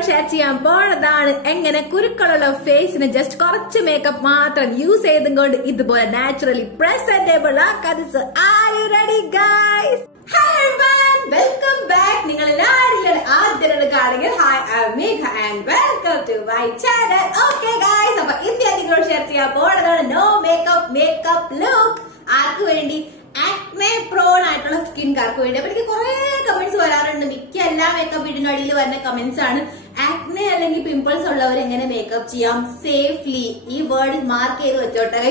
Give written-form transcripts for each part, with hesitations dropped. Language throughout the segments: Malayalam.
നിങ്ങളോട് ഷെയർ ചെയ്യാൻ പോണതാണ് എങ്ങനെ കുരുക്കളുള്ള ഫേസിന് ജസ്റ്റ് കുറച്ച് മേക്കപ്പ് മാത്രം യൂസ് ചെയ്തുകൊണ്ട് ഇതുപോലെ നാച്ചുറലി പ്രസന്റബിൾ ആക്കാതെ. Are you ready guys? Hi everyone, welcome back. നിങ്ങൾ എല്ലാവരും ആദ്യമായിട്ട് കാണുമെങ്കിൽ hi, I am Megha and welcome to my channel. Okay guys, അപ്പൊ ഇന്ന് ഞാൻ നിങ്ങളോട് ഷെയർ ചെയ്യാൻ പോണതാണ് നോ മേക്കപ്പ് ലുക്ക്. ആർക്ക് വേണ്ടി? ആക്നെ പ്രോൺ ആയിട്ടുള്ള സ്കിൻകാർക്ക് വേണ്ടി. അപ്പൊ എനിക്ക് കുറെ കമന്റ്സ് വരാറുണ്ട്. മിക്ക എല്ലാ മേക്കപ്പ് വീഡിയോയുടെ അടിയിൽ വരുന്ന കമന്റ്സ് ആണ് ആക്നെ അല്ലെങ്കിൽ പിമ്പിൾസ് ഉള്ളവർ എങ്ങനെ മേക്കപ്പ് ചെയ്യാം സേഫ്ലി. ഈ വേർഡ് മാർക്ക് ചെയ്ത് വെച്ചോട്ടെ.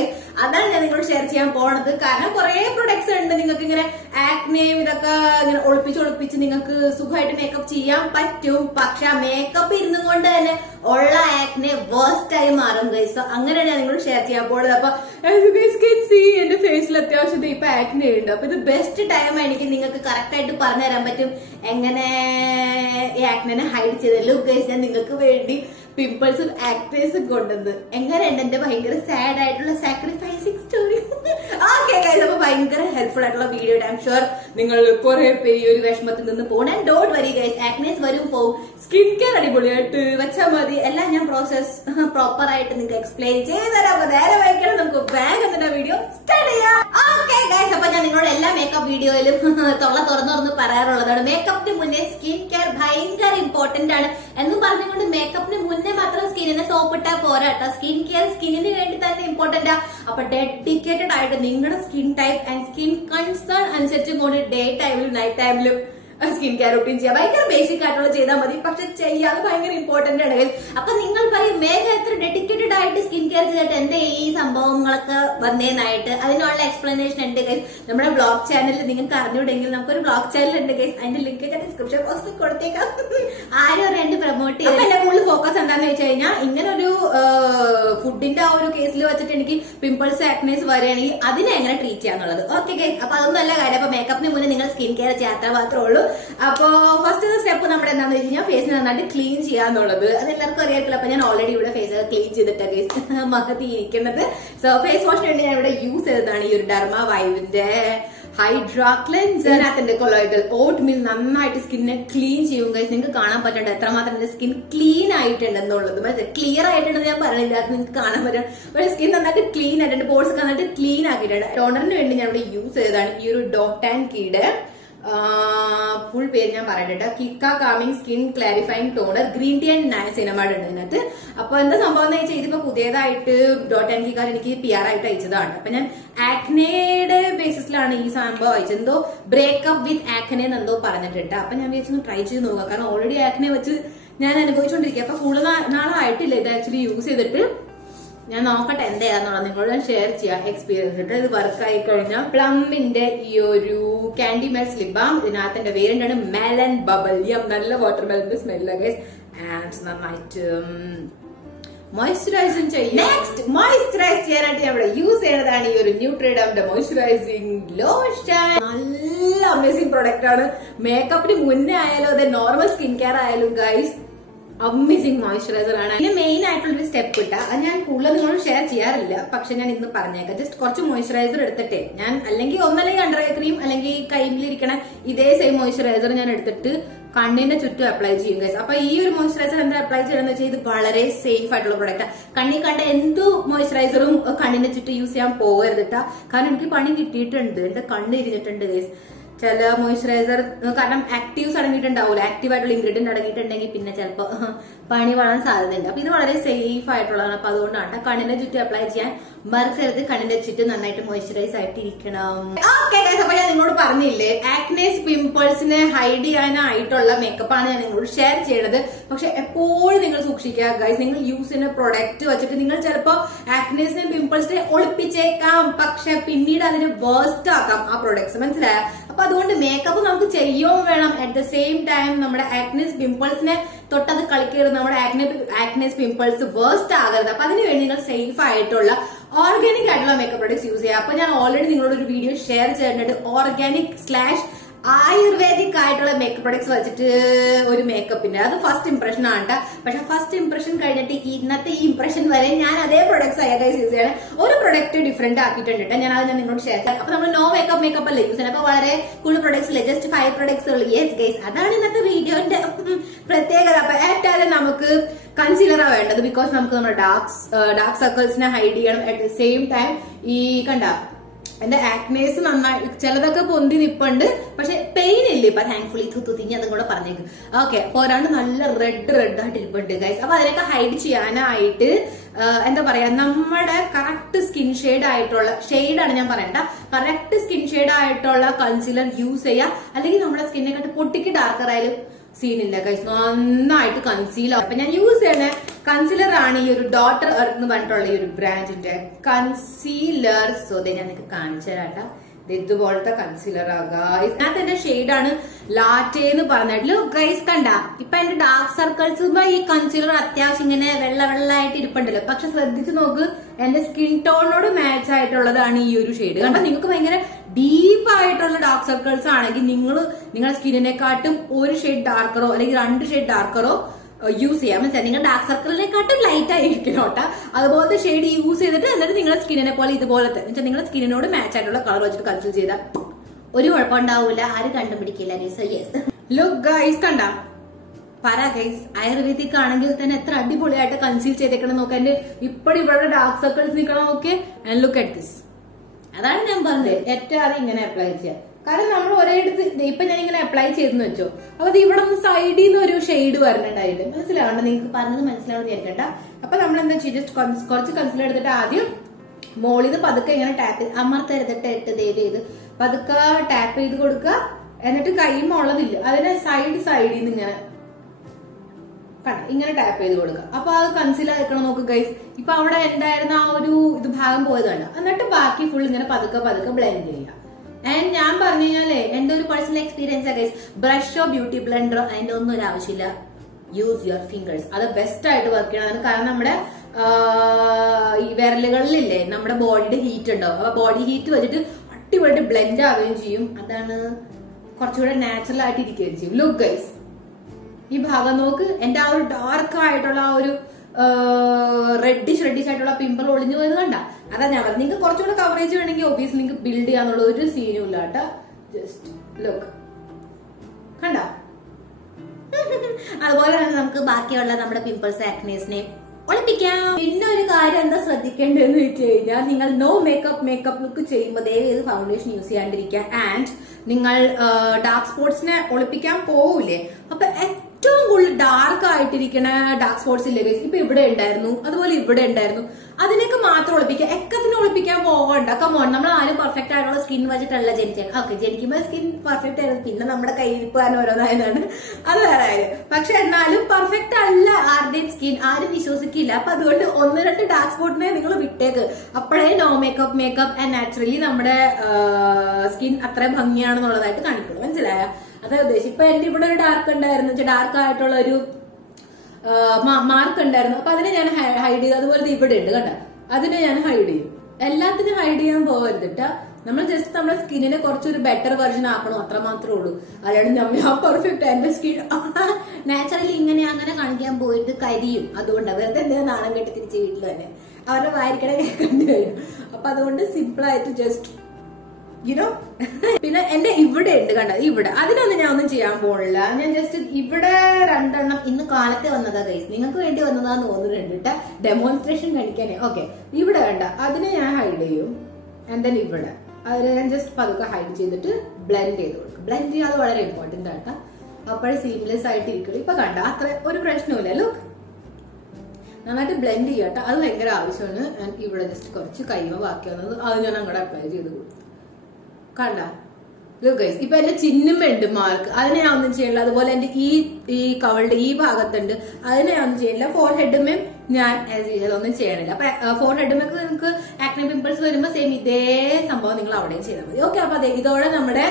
അതാണ് ഞാൻ നിങ്ങളോട് ഷെയർ ചെയ്യാൻ പോണത്. കാരണം കുറെ പ്രൊഡക്ട്സ് ഉണ്ട് നിങ്ങൾക്ക് ഇങ്ങനെ ആക്നെയും ഇതൊക്കെ ഇങ്ങനെ ഒളിപ്പിച്ച് നിങ്ങൾക്ക് സുഖമായിട്ട് മേക്കപ്പ് ചെയ്യാൻ പറ്റും. പക്ഷെ ആ മേക്കപ്പ് ഇരുന്നും കൊണ്ട് തന്നെ ഉള്ള ആക്നെ വേഴ്സ്റ്റ് ആയി മാറും ഗൈസ്. സോ അങ്ങനെയാണ് ഞാൻ നിങ്ങളോട് ഷെയർ ചെയ്യാൻ പോകുന്നത്. അപ്പൊ എന്റെ ഫേസിൽ അത്യാവശ്യം ഇപ്പൊ ആക്നെ ഉണ്ട്. അപ്പൊ ഇത് ബെസ്റ്റ് ടൈം എനിക്ക് നിങ്ങൾക്ക് കറക്റ്റ് ആയിട്ട് പറഞ്ഞു തരാൻ പറ്റും എങ്ങനെ ഈ ആക്നെ ഹൈഡ് ചെയ്തല്ലോ ഗൈസ്. ഞാൻ നിങ്ങൾക്ക് വേണ്ടി പിമ്പിൾസും ആക്നേസും കൊണ്ടുവന്ന് എങ്ങനെയുണ്ട് എന്റെ ഭയങ്കര സാഡ് ആയിട്ടുള്ള സാക്രിഫൈസിങ് സ്റ്റോറി. ഓക്കെ ഗൈസ്, അപ്പൊ ഭയങ്കര ഹെൽപ്ഫുൾ ആയിട്ടുള്ള വീഡിയോ. ഐ എം ഷുവർ നിങ്ങൾ കുറെ പേര് ഒരു വിഷമത്തിൽ നിന്ന് പോകണം. ആൻഡ് ഡോണ്ട് വറി ഗൈസ്, ആക്നേസ് വരും പോവും. സ്കിൻ കെയർ അടിപൊളിയായിട്ട് വെച്ചാൽ മതി. എല്ലാം ഞാൻ പ്രോസസ് പ്രോപ്പർ ആയിട്ട് നിങ്ങൾക്ക് എക്സ്പ്ലെയിൻ ചെയ്ത് തരാം. അപ്പൊ നേരെ വയ്ക്കണം, നമുക്ക് വേഗം തന്നെ വീഡിയോ സ്റ്റാർട്ട് ചെയ്യാം. ഓക്കെ ഗൈസ്, അപ്പൊ ഞാൻ നിങ്ങളോട് എല്ലാ മേക്കപ്പ് വീഡിയോയിലും തുറന്നു പറയാറുള്ളതാണ് മേക്കപ്പിന് മുന്നേ സ്കിൻ കെയർ ഭയങ്കര ഇമ്പോർട്ടന്റ് ആണ് എന്നും പറഞ്ഞുകൊണ്ട് മേക്കപ്പിന് മുന്നേ മാത്രം സ്കിന്നിനെ സോപ്പിട്ടാ പോരാട്ടോ. സ്കിൻ കെയർ സ്കിന്നിന് വേണ്ടി തന്നെ ഇമ്പോർട്ടന്റ് ആ. അപ്പൊ ഡെഡിക്കേറ്റഡ് ആയിട്ട് നിങ്ങളുടെ skin type and skin concern അനുസരിച്ചും കൊണ്ട് ഡേ ടൈമിലും നൈറ്റ് ടൈമിലും സ്കിൻ കെയർ റൂട്ടീൻ ചെയ്യാം. ഭയങ്കര ബേസിക് ആയിട്ടുള്ള ചെയ്താൽ മതി, പക്ഷെ ചെയ്യാതെ ഭയങ്കര ഇമ്പോർട്ടന്റ് ആണ്. അപ്പൊ നിങ്ങൾ പറയും മേഘ എത്ര ഡെഡിക്കേറ്റഡ് ആയിട്ട് സ്കിൻ കെയർ ചെയ്തിട്ട് എന്റെ ഈ സംഭവങ്ങളൊക്കെ വന്നേന്നായിട്ട്. അതിനുള്ള എക്സ്പ്ലനേഷൻ ഉണ്ട് ഗൈസ് നമ്മുടെ ബ്ലോഗ് ചാനലിൽ. നിങ്ങൾക്ക് അറിഞ്ഞൂടെങ്കിൽ നമുക്കൊരു ബ്ലോഗ് ചാനൽ ഉണ്ട് ഗൈസ്. അതിന്റെ ലിങ്ക് ഞാൻ ഡിസ്ക്രിപ്ഷൻ ബോക്സിൽ കൊടുത്തേക്കാം. ആരും അറിയാണ്ട് പ്രൊമോട്ട് ചെയ്യാം. എന്റെ കൂടുതൽ ഫോക്കസ് എന്താന്ന് വെച്ച് കഴിഞ്ഞാൽ ഇങ്ങനെ ഒരു ഫുഡിന്റെ ആ ഒരു കേസിൽ വെച്ചിട്ട് എനിക്ക് പിമ്പിൾസ് ആക്നേസ് വരികയാണെങ്കിൽ അതിനെ എങ്ങനെ ട്രീറ്റ് ചെയ്യാന്നുള്ളത്. ഓക്കെ ഗൈസ്, അപ്പൊ അതൊന്നും അല്ല കാര്യം. അപ്പൊ മേക്കപ്പിന് മുന്നേ നിങ്ങൾ സ്കിൻ കെയർ ചെയ്യാത്ത മാത്രമേ ഉള്ളൂ. അപ്പോ ഫസ്റ്റ് സ്റ്റെപ്പ് നമ്മുടെ എന്താണെന്ന് വെച്ച് കഴിഞ്ഞാൽ ഫേസിന് നന്നായിട്ട് ക്ലീൻ ചെയ്യാന്നുള്ളത്. അത് എല്ലാവർക്കും അറിയാത്തില്ല. അപ്പൊ ഞാൻ ഓൾറെഡി ഇവിടെ ഫേസ് ക്ലീൻ ചെയ്തിട്ടാണ് മകത്തിയിരിക്കുന്നത്. സോ ഫേസ് വാഷിന് വേണ്ടി ഞാൻ ഇവിടെ യൂസ് ചെയ്തതാണ് ഈ ഒരു ഡെർമ വൈവിന്റെ ഹൈഡ്രാ ക്ലെൻസർ. അതിന്റെ കൊളോയിഡൽ ഓട്ട് മിൽ നന്നായിട്ട് സ്കിന്നെ ക്ലീൻ ചെയ്യും ഗൈസ്. നിങ്ങൾക്ക് കാണാൻ പറ്റുന്നുണ്ട് എത്രമാത്രം എന്റെ സ്കിൻ ക്ലീൻ ആയിട്ടുണ്ടെന്നുള്ളത്. ക്ലിയർ ആയിട്ടുണ്ടെന്ന് ഞാൻ പറഞ്ഞില്ല, അത് നിങ്ങൾക്ക് കാണാൻ പറ്റും. പക്ഷേ സ്കിൻ നന്നായിട്ട് ക്ലീൻ ആയിട്ടുണ്ട്, പോർട്സ് ഒക്കെ നന്നായിട്ട് ക്ലീൻ ആക്കിയിട്ടുണ്ട്. ടോണറിന് വേണ്ടി ഞാൻ ഇവിടെ യൂസ് ചെയ്തതാണ് ഈ ഒരു ഡോട്ട് ആൻഡ് കീയുടെ ഫുൾ പേര് ഞാൻ പറയട്ടെ. കിക്ക calming skin clarifying toner, green tea and niacinamide ഉണ്ട് ഇതിനകത്ത്. അപ്പൊ എന്താ സംഭവം എന്ന് വെച്ചാൽ ഇതിപ്പോ പുതിയതായിട്ട് ഡോട്ട് ആൻഡ് കിക്കാർ എനിക്ക് PR ആയിട്ട് അയച്ചതാണ്. അപ്പൊ ഞാൻ ആക്നയുടെ ബേസിസിലാണ് ഈ സംഭവം അയച്ചത്. എന്തോ ബ്രേക്കപ്പ് വിത്ത് ആക്നെ എന്നെന്തോ പറഞ്ഞിട്ടുണ്ട്. അപ്പൊ ഞാൻ വിചാരിച്ചൊന്ന് ട്രൈ ചെയ്ത് നോക്കാം. കാരണം ഓൾറെഡി ആക്നെ വെച്ച് ഞാൻ അനുഭവിച്ചുകൊണ്ടിരിക്കുക. അപ്പൊ കൂടുതൽ നാളായിട്ടില്ല ഇത് ആക്ച്വലി യൂസ് ചെയ്തിട്ട്. ഞാൻ നോക്കട്ടെ എന്താന്നുള്ളത് നിങ്ങളോട് ഞാൻ ഷെയർ ചെയ്യാം എക്സ്പീരിയൻസ്. ഇത് വർക്ക് ആയി കഴിഞ്ഞാൽ പ്ലംബിന്റെ ഈ ഒരു കാൻഡി മെൽസ് ലിപ് ബാം. ഇതിനകത്ത് എന്റെ വേരിയന്റാണ് മെലൻ ബബിൾ. നല്ല വാട്ടർ മെലന്റെ സ്മെല്ല് ഗൈസ്. ആൻഡ് നന്നായിട്ട് മോയ്സ്ചറൈസിങ് ചെയ്യും. നെക്സ്റ്റ് മോയ്സ്ചറൈസ് ചെയ്യാനായിട്ട് ഞാൻ ഇവിടെ യൂസ് ചെയ്യുന്നതാണ് ഈ ഒരു ന്യൂട്രിഡമിന്റെ മോയ്സ്ചറൈസിങ് ലോഷൻ. നല്ല അമേസിംഗ് പ്രൊഡക്റ്റ് ആണ്. മേക്കപ്പിന് മുന്നേ ആയാലും അതെ നോർമൽ സ്കിൻ കെയർ ആയാലും ഗൈസ് അമേസിംഗ് മോയ്സ്ചറൈസർ ആണ്. അതിന് മെയിൻ ആയിട്ടുള്ളൊരു സ്റ്റെപ്പ് ഇട്ട അത് ഞാൻ കൂടുതൽ നിങ്ങളോട് ഷെയർ ചെയ്യാറില്ല, പക്ഷെ ഞാൻ ഇന്ന് പറഞ്ഞേക്കാം. ജസ്റ്റ് കുറച്ച് മോയ്സ്ചറൈസർ എടുത്തിട്ടേ ഞാൻ അല്ലെങ്കിൽ ഒന്നല്ലെങ്കിൽ അണ്ടർ ഐ ക്രീം അല്ലെങ്കിൽ കയ്യിലിരിക്കണ ഇതേ സെയിം മോയ്സ്ചറൈസർ ഞാൻ എടുത്തിട്ട് കണ്ണിന്റെ ചുറ്റും അപ്ലൈ ചെയ്യും ഗൈസ്. അപ്പൊ ഈ ഒരു മോയ്സ്ചറൈസർ എന്താ അപ്ലൈ ചെയ്യണമെന്ന് വെച്ചാൽ ഇത് വളരെ സേഫ് ആയിട്ടുള്ള പ്രൊഡക്റ്റാണ്. കണ്ണിൽ കണ്ട എന്ത് മോയ്സ്ചറൈസറും കണ്ണിന്റെ ചുറ്റും യൂസ് ചെയ്യാൻ പോകരുതിട്ടാ. കാരണം എനിക്ക് പണി കിട്ടിയിട്ടുണ്ട്, എന്റെ കണ്ണ് ഇരിഞ്ഞിട്ടുണ്ട് ഗൈസ്. ചില മോയ്സ്ചറൈസർ കാരണം ആക്റ്റീവ്സ് അടങ്ങിയിട്ടുണ്ടാവില്ല, ആക്റ്റീവ് ആയിട്ടുള്ള ഇൻഗ്രീഡിയന്റ് അടങ്ങിയിട്ടുണ്ടെങ്കിൽ പിന്നെ ചിലപ്പോൾ പണി വളരാൻ സാധ്യതയുണ്ട്. അപ്പൊ ഇത് വളരെ സേഫ് ആയിട്ടുള്ളതാണ്. അപ്പൊ അതുകൊണ്ടാണ് കണ്ണിന്റെ ചുറ്റും അപ്ലൈ ചെയ്യാൻ മറക്കരുത്. കണ്ണിന്റെ ചുറ്റും നന്നായിട്ട് മോയ്സ്ചറൈസ് ആയിട്ടിരിക്കണം. ഓക്കെ ഗൈസ്, അപ്പൊ ഞാൻ നിങ്ങളോട് പറഞ്ഞില്ലേ ആക്നേസ് പിമ്പിൾസിനെ ഹൈഡ് ചെയ്യാനായിട്ടുള്ള മേക്കപ്പാണ് ഞാൻ നിങ്ങളോട് ഷെയർ ചെയ്യണത്. പക്ഷെ എപ്പോഴും നിങ്ങൾ സൂക്ഷിക്കുക ഗൈസ്. നിങ്ങൾ യൂസ് ചെയ്യുന്ന പ്രൊഡക്റ്റ് വെച്ചിട്ട് നിങ്ങൾ ചിലപ്പോ ആക്നേസിനെ പിമ്പിൾസിനെ ഒളിപ്പിച്ചേക്കാം, പക്ഷെ പിന്നീട് അതിനെ വേഴ്സ്റ്റ് ആക്കാം ആ പ്രൊഡക്ട്സ്. മനസ്സിലായ? അപ്പൊ അതുകൊണ്ട് മേക്കപ്പ് നമുക്ക് ചെയ്യുകയും വേണം. അറ്റ് ദ സെയിം ടൈം നമ്മുടെ ആക്നേസ് പിമ്പിൾസിനെ തൊട്ടത് കളിക്കരുത്. നമ്മുടെ ആക്നേസ് പിമ്പിൾസ് വേഴ്സ്റ്റ് ആകരുത്. അപ്പൊ അതിനുവേണ്ടി നിങ്ങൾ സേഫ് ആയിട്ടുള്ള ഓർഗാനിക് ആയിട്ടുള്ള മേക്കപ്പ് പ്രൊഡക്ട്സ് യൂസ് ചെയ്യുക. അപ്പൊ ഞാൻ ഓൾറെഡി നിങ്ങളോട് ഒരു വീഡിയോ ഷെയർ ചെയ്തിട്ടുണ്ട് ഓർഗാനിക്/ ആയുർവേദിക് ആയിട്ടുള്ള മേക്കപ്പ് പ്രൊഡക്ട്സ് വെച്ചിട്ട് ഒരു മേക്കപ്പിന്റെ. അത് ഫസ്റ്റ് ഇംപ്രഷൻ ആണ് കേട്ടോ. പക്ഷെ ഫസ്റ്റ് ഇംപ്രഷൻ കഴിഞ്ഞിട്ട് ഇന്നത്തെ ഈ ഇംപ്രഷൻ വരെ ഞാൻ അതേ പ്രൊഡക്ട്സ് ആയിട്ട് യൂസ് ചെയ്യണം. ഒരു പ്രൊഡക്റ്റ് ഡിഫറെന്റ് ആക്കിയിട്ടുണ്ട് കേട്ടോ. ഞാൻ അത് നിങ്ങളോട് ഷെയർ ചെയ്യാം. അപ്പൊ നമ്മൾ നോ മേക്കപ്പ് അല്ലേ യൂസ് ചെയ്യുന്നത്. അപ്പൊ വളരെ കൂടുതൽ പ്രൊഡക്ട്സ് ഇല്ല, ജസ്റ്റ് 5 പ്രൊഡക്ട്സ് ഉള്ളു. യെസ് ഗൈസ്, അതാണ് ഇന്നത്തെ വീഡിയോന്റെ പ്രത്യേകത. അപ്പൊ ഏറ്റവും നമുക്ക് കൺസീലറാ വേണ്ടത്. ബിക്കോസ് നമുക്ക് നമ്മുടെ ഡാർക്ക് സർക്കിൾസിനെ ഹൈഡ് ചെയ്യണം. അറ്റ് ദ സെയിം ടൈം ഈ കണ്ട എന്റെ ആക്നേസ് നന്നായി ചിലതൊക്കെ പൊന്തി നിപ്പുണ്ട്, പക്ഷെ പെയിൻ ഇല്ല ഇപ്പൊ താങ്ക്ഫുള്ളി. തിഞ്ഞ് അതും കൂടെ പറഞ്ഞേക്കും. ഓക്കെ, പോരാണ്ട് നല്ല റെഡ് ആയിട്ട് ഇരിപ്പുണ്ട് ഗൈസ്. അപ്പൊ അതിനൊക്കെ ഹൈഡ് ചെയ്യാനായിട്ട് എന്താ പറയാ, നമ്മുടെ കറക്റ്റ് സ്കിൻ ഷെയ്ഡ് ആയിട്ടുള്ള ഷെയ്ഡാണ് ഞാൻ പറയണ്ട, കറക്റ്റ് സ്കിൻ ഷെയ്ഡ് ആയിട്ടുള്ള കൺസീലർ യൂസ് ചെയ്യുക. അല്ലെങ്കിൽ നമ്മുടെ സ്കിന്നെ കണ്ട് പൊട്ടിക്ക് ഡാർക്കർ ആയാലും സീനില്ല ഗൈസ്, നന്നായിട്ട് കൺസീലർ. അപ്പൊ ഞാൻ യൂസ് ചെയ്യുന്ന കൺസീലർ ആണ് ഈ ഒരു ഡോട്ടർ എർത്ത് എന്ന് പറഞ്ഞിട്ടുള്ള ഈ ഒരു ബ്രാൻഡിന്റെ കൺസീലർ. സോ ഞാൻ നിങ്ങൾക്ക് കാണിച്ചു തരാട്ടാ. ഇതുപോലത്തെ കൺസീലർ ഗൈസ്. അതിനകത്ത് എന്റെ ഷെയ്ഡാണ് ലാറ്റെ എന്ന് പറഞ്ഞിട്ട് ഗൈസ്. കണ്ട ഇപ്പൊ എന്റെ ഡാർക്ക് സർക്കിൾസ് ഈ കൺസീലർ അത്യാവശ്യം ഇങ്ങനെ വെള്ളായിട്ട് ഇരിപ്പുണ്ടല്ലോ. പക്ഷെ ശ്രദ്ധിച്ചു നോക്ക്, എന്റെ സ്കിൻ ടോണിനോട് മാച്ച് ആയിട്ടുള്ളതാണ് ഈ ഒരു ഷെയ്ഡ്. കണ്ട നിങ്ങൾക്ക് ഭയങ്കര ഡീപ്പ് ആയിട്ടുള്ള ഡാർക്ക് സർക്കിൾസ് ആണെങ്കിൽ നിങ്ങളുടെ സ്കിന്നിനെക്കാട്ടും ഒരു ഷെയ്ഡ് ഡാർക്കറോ അല്ലെങ്കിൽ 2 ഷെയ്ഡ് ഡാർക്കറോ യൂസ് ചെയ്യാം. മനസ്സിലായി? നിങ്ങൾ ഡാർക്ക് സർക്കിളിനെക്കാട്ടും ലൈറ്റ് ആയിരിക്കണോട്ടാ. അതുപോലത്തെ ഷെയ്ഡ് യൂസ് ചെയ്തിട്ട് എന്നിട്ട് നിങ്ങളുടെ സ്കിന്നിനെ പോലെ ഇതുപോലത്തെ നിങ്ങളുടെ സ്കിന്നിനോട് മാച്ച് ആയിട്ടുള്ള കളർ വെച്ചിട്ട് കൺസീൽ ചെയ്താൽ ഒരു കുഴപ്പമുണ്ടാവൂല, ആരും കണ്ടുപിടിക്കില്ല. ലുക്ക് ഗൈസ്, കണ്ട പറ ഗൈസ്. ആയുർവേദിക് ആണെങ്കിൽ തന്നെ എത്ര അടിപൊളിയായിട്ട് കൺസീൽ ചെയ്തേക്കണം നോക്കാം. എന്റെ ഇപ്പോഴും ഇവിടെ ഡാർക്ക് സർക്കിൾസ് നിൽക്കണം. Okay, and look at this. അതാണ് ഞാൻ പറഞ്ഞത്, ഏറ്റവും ആദ്യം ഇങ്ങനെ അപ്ലൈ ചെയ്യാം. കാരണം നമ്മൾ ഒരേടത്ത് ഇപ്പൊ ഞാൻ ഇങ്ങനെ അപ്ലൈ ചെയ്തെന്ന് വെച്ചോ, അപ്പൊ ഇവിടെ നിന്ന് സൈഡിൽ നിന്ന് ഒരു ഷെയ്ഡ് വരണുണ്ടായിട്ട് മനസ്സിലാവണ്ട. നിങ്ങൾക്ക് പറഞ്ഞത് മനസ്സിലാവുന്ന കേൾക്കട്ട. അപ്പൊ നമ്മൾ എന്താ ചെയ്യുക, ജസ്റ്റ് കുറച്ച് കൺസീലർ എടുത്തിട്ട് ആദ്യം മോളിന്ന് പതുക്കെ ഇങ്ങനെ ടാപ്പ് അമർത്തെടുത്തിട്ട് ദയവ് ചെയ്ത് പതുക്കെ ടാപ്പ് ചെയ്ത് കൊടുക്കുക. എന്നിട്ട് കൈമുള്ളതില്ല അതിനെ സൈഡിൽ നിന്ന് ഇങ്ങനെ ടാപ്പ് ചെയ്ത് കൊടുക്കുക. അപ്പൊ അത് കൺസീലർ ആക്കണം. നോക്ക് ഗൈസ്, ഇപ്പൊ അവിടെ ഉണ്ടായിരുന്ന ആ ഒരു ഇത് ഭാഗം പോയത് കണ്ട. എന്നിട്ട് ബാക്കി ഫുൾ ഇങ്ങനെ പതുക്കെ ബ്ലെൻഡ് ചെയ്യുക. ആൻഡ് ഞാൻ പറഞ്ഞു കഴിഞ്ഞാലേ എന്റെ ഒരു പേഴ്സണൽ എക്സ്പീരിയൻസ് ഗൈസ്, ബ്രഷോ ബ്യൂട്ടി ബ്ലെൻഡറോ അതിന്റെ ഒന്നും ഒരു ആവശ്യമില്ല. യൂസ് യുവർ ഫിംഗേഴ്സ്, അത് ബെസ്റ്റ് ആയിട്ട് വർക്ക് ചെയ്യണം. കാരണം നമ്മുടെ ഈ വിരലുകളിലില്ലേ നമ്മുടെ ബോഡിയുടെ ഹീറ്റ് ഉണ്ടാവും. അപ്പൊ ബോഡി ഹീറ്റ് വെച്ചിട്ട് അടിപൊളിയായിട്ട് ബ്ലെൻഡ് ആവുകയും ചെയ്യും. അതാണ് കുറച്ചുകൂടെ നാച്ചുറൽ ആയിട്ട് ഇരിക്കുകയും ചെയ്യും. ലുക്ക് ഗൈസ്, ഈ ഭാഗം നോക്ക്, എന്റെ ആ ഒരു ഡാർക്ക് ആയിട്ടുള്ള ആ ഒരു റെഡിഷ് ആയിട്ടുള്ള പിമ്പിൾ ഒളിഞ്ഞു പോയത് കണ്ട. അതാ ഞാൻ പറഞ്ഞു, നിങ്ങൾക്ക് കുറച്ചുകൂടെ കവറേജ് വേണമെങ്കിൽ ഒബിയസ്ലി നിങ്ങൾക്ക് ബിൽഡ് ചെയ്യാന്നുള്ള ഒരു സീനും ഇല്ല കേട്ടോ. ജസ്റ്റ് ലുക്ക്, കണ്ട. അതുപോലെ തന്നെ നമുക്ക് ബാക്കിയുള്ള നമ്മുടെ പിമ്പിൾസ് ആക്നേസിനെ ഒളിപ്പിക്കാം. പിന്നെ ഒരു കാര്യം എന്താ ശ്രദ്ധിക്കേണ്ടതെന്ന് വെച്ച് കഴിഞ്ഞാൽ, നിങ്ങൾ നോ മേക്കപ്പ് ലുക്ക് ചെയ്യുമ്പോൾ ദയവേത് ഫൗണ്ടേഷൻ യൂസ് ചെയ്യാണ്ടിരിക്കുക. ആൻഡ് നിങ്ങൾ ഡാർക്ക് സ്പോട്ട്സിനെ ഒളിപ്പിക്കാൻ പോവില്ലേ, അപ്പൊ ഏറ്റവും കൂടുതൽ ഡാർക്ക് ആയിട്ടിരിക്കുന്ന ഡാർക്ക് സ്പോട്ട്സ് ഇല്ലേ ഗൈസ്, ഇപ്പൊ ഇവിടെ ഉണ്ടായിരുന്നു, അതുപോലെ ഇവിടെ ഉണ്ടായിരുന്നു, അതിനൊക്കെ മാത്രം ഒളിപ്പിക്കുക. എക്കത്തിന് ഒളിപ്പിക്കാൻ പോകണ്ട. കമോൺ, നമ്മൾ ആരും പെർഫെക്റ്റ് ആയിട്ടുള്ള സ്കിൻ വെച്ചിട്ടല്ല ജനിച്ചത്. ഓക്കെ, ജനിക്കുമ്പോൾ സ്കിൻ പെർഫെക്റ്റ് ആയിരുന്നു, പിന്നെ നമ്മുടെ കയ്യിരിപ്പാൻ ഓരോന്നായതാണ്, അത് വേറെ കാര്യം. പക്ഷെ എന്നാലും പെർഫെക്റ്റ് അല്ല ആരുടെയും സ്കിൻ, ആരും വിശ്വസിക്കില്ല. അപ്പൊ അതുകൊണ്ട് 1-2 ഡാർക്ക് സ്പോട്ടിനെ നിങ്ങൾ വിട്ടേക്ക്. അപ്പോഴേ നോ മേക്കപ്പ് ആൻഡ് നാച്ചുറലി നമ്മുടെ സ്കിൻ അത്ര ഭംഗിയാണെന്നുള്ളതായിട്ട് കാണിക്കുള്ളൂ. മനസ്സിലായ? അതാ ഉദ്ദേശം. ഇപ്പൊ എന്റെ ഇവിടെ ഒരു ഡാർക്ക് ഉണ്ടായിരുന്നു, ഡാർക്ക് ആയിട്ടുള്ള ഒരു മാർക്ക് ഉണ്ടായിരുന്നു. അപ്പൊ അതിനെ ഞാൻ ഹൈഡ് ചെയ്തു. അതുപോലെ ഇവിടെ ഉണ്ട് കണ്ട, അതിനെ ഞാൻ ഹൈഡ് ചെയ്യും. എല്ലാത്തിനും ഹൈഡ് ചെയ്യാൻ പോകരുത് കേട്ടാ. നമ്മൾ ജസ്റ്റ് നമ്മുടെ സ്കിന്നിനെ കുറച്ചൊരു ബെറ്റർ വെർഷൻ ആക്കണം, അത്ര മാത്രമേ ഉള്ളൂ. അല്ലാണ്ട് ഞാൻ പെർഫെക്റ്റ് എന്റെ സ്കിൻ നാച്ചുറലി ഇങ്ങനെ അങ്ങനെ കാണിക്കാൻ പോയിട്ട് കരിയും. അതുകൊണ്ട് വെറുതെ എന്തെങ്കിലും നാണം കെട്ടി തിരിച്ച് വീട്ടിൽ തന്നെ അവരുടെ വാരിക്കട കേൾക്കേണ്ടി വരും. അപ്പൊ അതുകൊണ്ട് സിമ്പിൾ ആയിട്ട് ജസ്റ്റ് യുനോ. പിന്നെ എന്റെ ഇവിടെ ഉണ്ട് കണ്ട, ഇവിടെ അതിനൊന്നും ഞാൻ ഒന്നും ചെയ്യാൻ പോണില്ല. ഞാൻ ജസ്റ്റ് ഇവിടെ 2 എണ്ണം ഇന്ന് കാലത്തെ വന്നതാ ഗൈസ്, നിങ്ങൾക്ക് വേണ്ടി വന്നതാന്ന് തോന്നുന്നുണ്ട് കേട്ടോ, ഡെമോൺസ്ട്രേഷൻ കാണിക്കാനേ. ഓക്കെ, ഇവിടെ വേണ്ട, അതിനെ ഞാൻ ഹൈഡ് ചെയ്യും. ആൻഡ് ദെൻ ഇവിടെ അതിനെ ഞാൻ ജസ്റ്റ് പതുക്കെ ഹൈഡ് ചെയ്തിട്ട് ബ്ലെൻഡ് ചെയ്ത് കൊടുക്കും. ബ്ലെൻഡ് ചെയ്യാതെ വളരെ ഇമ്പോർട്ടന്റ് ആട്ടാ, അപ്പോഴേ സീംലെസ് ആയിട്ട് ഇരിക്കുള്ളൂ. ഇപ്പൊ കണ്ട അത്ര ഒരു പ്രശ്നമില്ല. ലുക്ക്, നന്നായിട്ട് ബ്ലെൻഡ് ചെയ്യാട്ടോ, അത് ഭയങ്കര ആവശ്യമാണ്. ഇവിടെ ജസ്റ്റ് കുറച്ച് കൈമ ബാക്കി വന്നത് അത് ഞാൻ അങ്ങോട്ട് അപ്ലൈ ചെയ്ത് കൊടുക്കും. കണ്ട ഗൈസ്, ഇപ്പൊ എന്റെ ചിഹ്നമുണ്ട് മാർക്ക്, അതിനെ ഞാൻ ഒന്നും ചെയ്യില്ല. അതുപോലെ എന്റെ ഈ കവളുടെ ഈ ഭാഗത്തുണ്ട്, അതിനെ ഞാൻ ഒന്നും ചെയ്യില്ല. ഫോർഹെഡുമേ ഞാൻ ഒന്നും ചെയ്യണില്ല. അപ്പൊ ഫോർഹെഡുമൊക്കെ നിങ്ങൾക്ക് ആക്നെ പിമ്പിൾസ് വരുമ്പോ സെയിം ഇതേ സംഭവം നിങ്ങൾ അവിടെയും ചെയ്താൽ മതി. ഓക്കെ, അപ്പൊ അതെ, ഇതോടെ നമ്മുടെ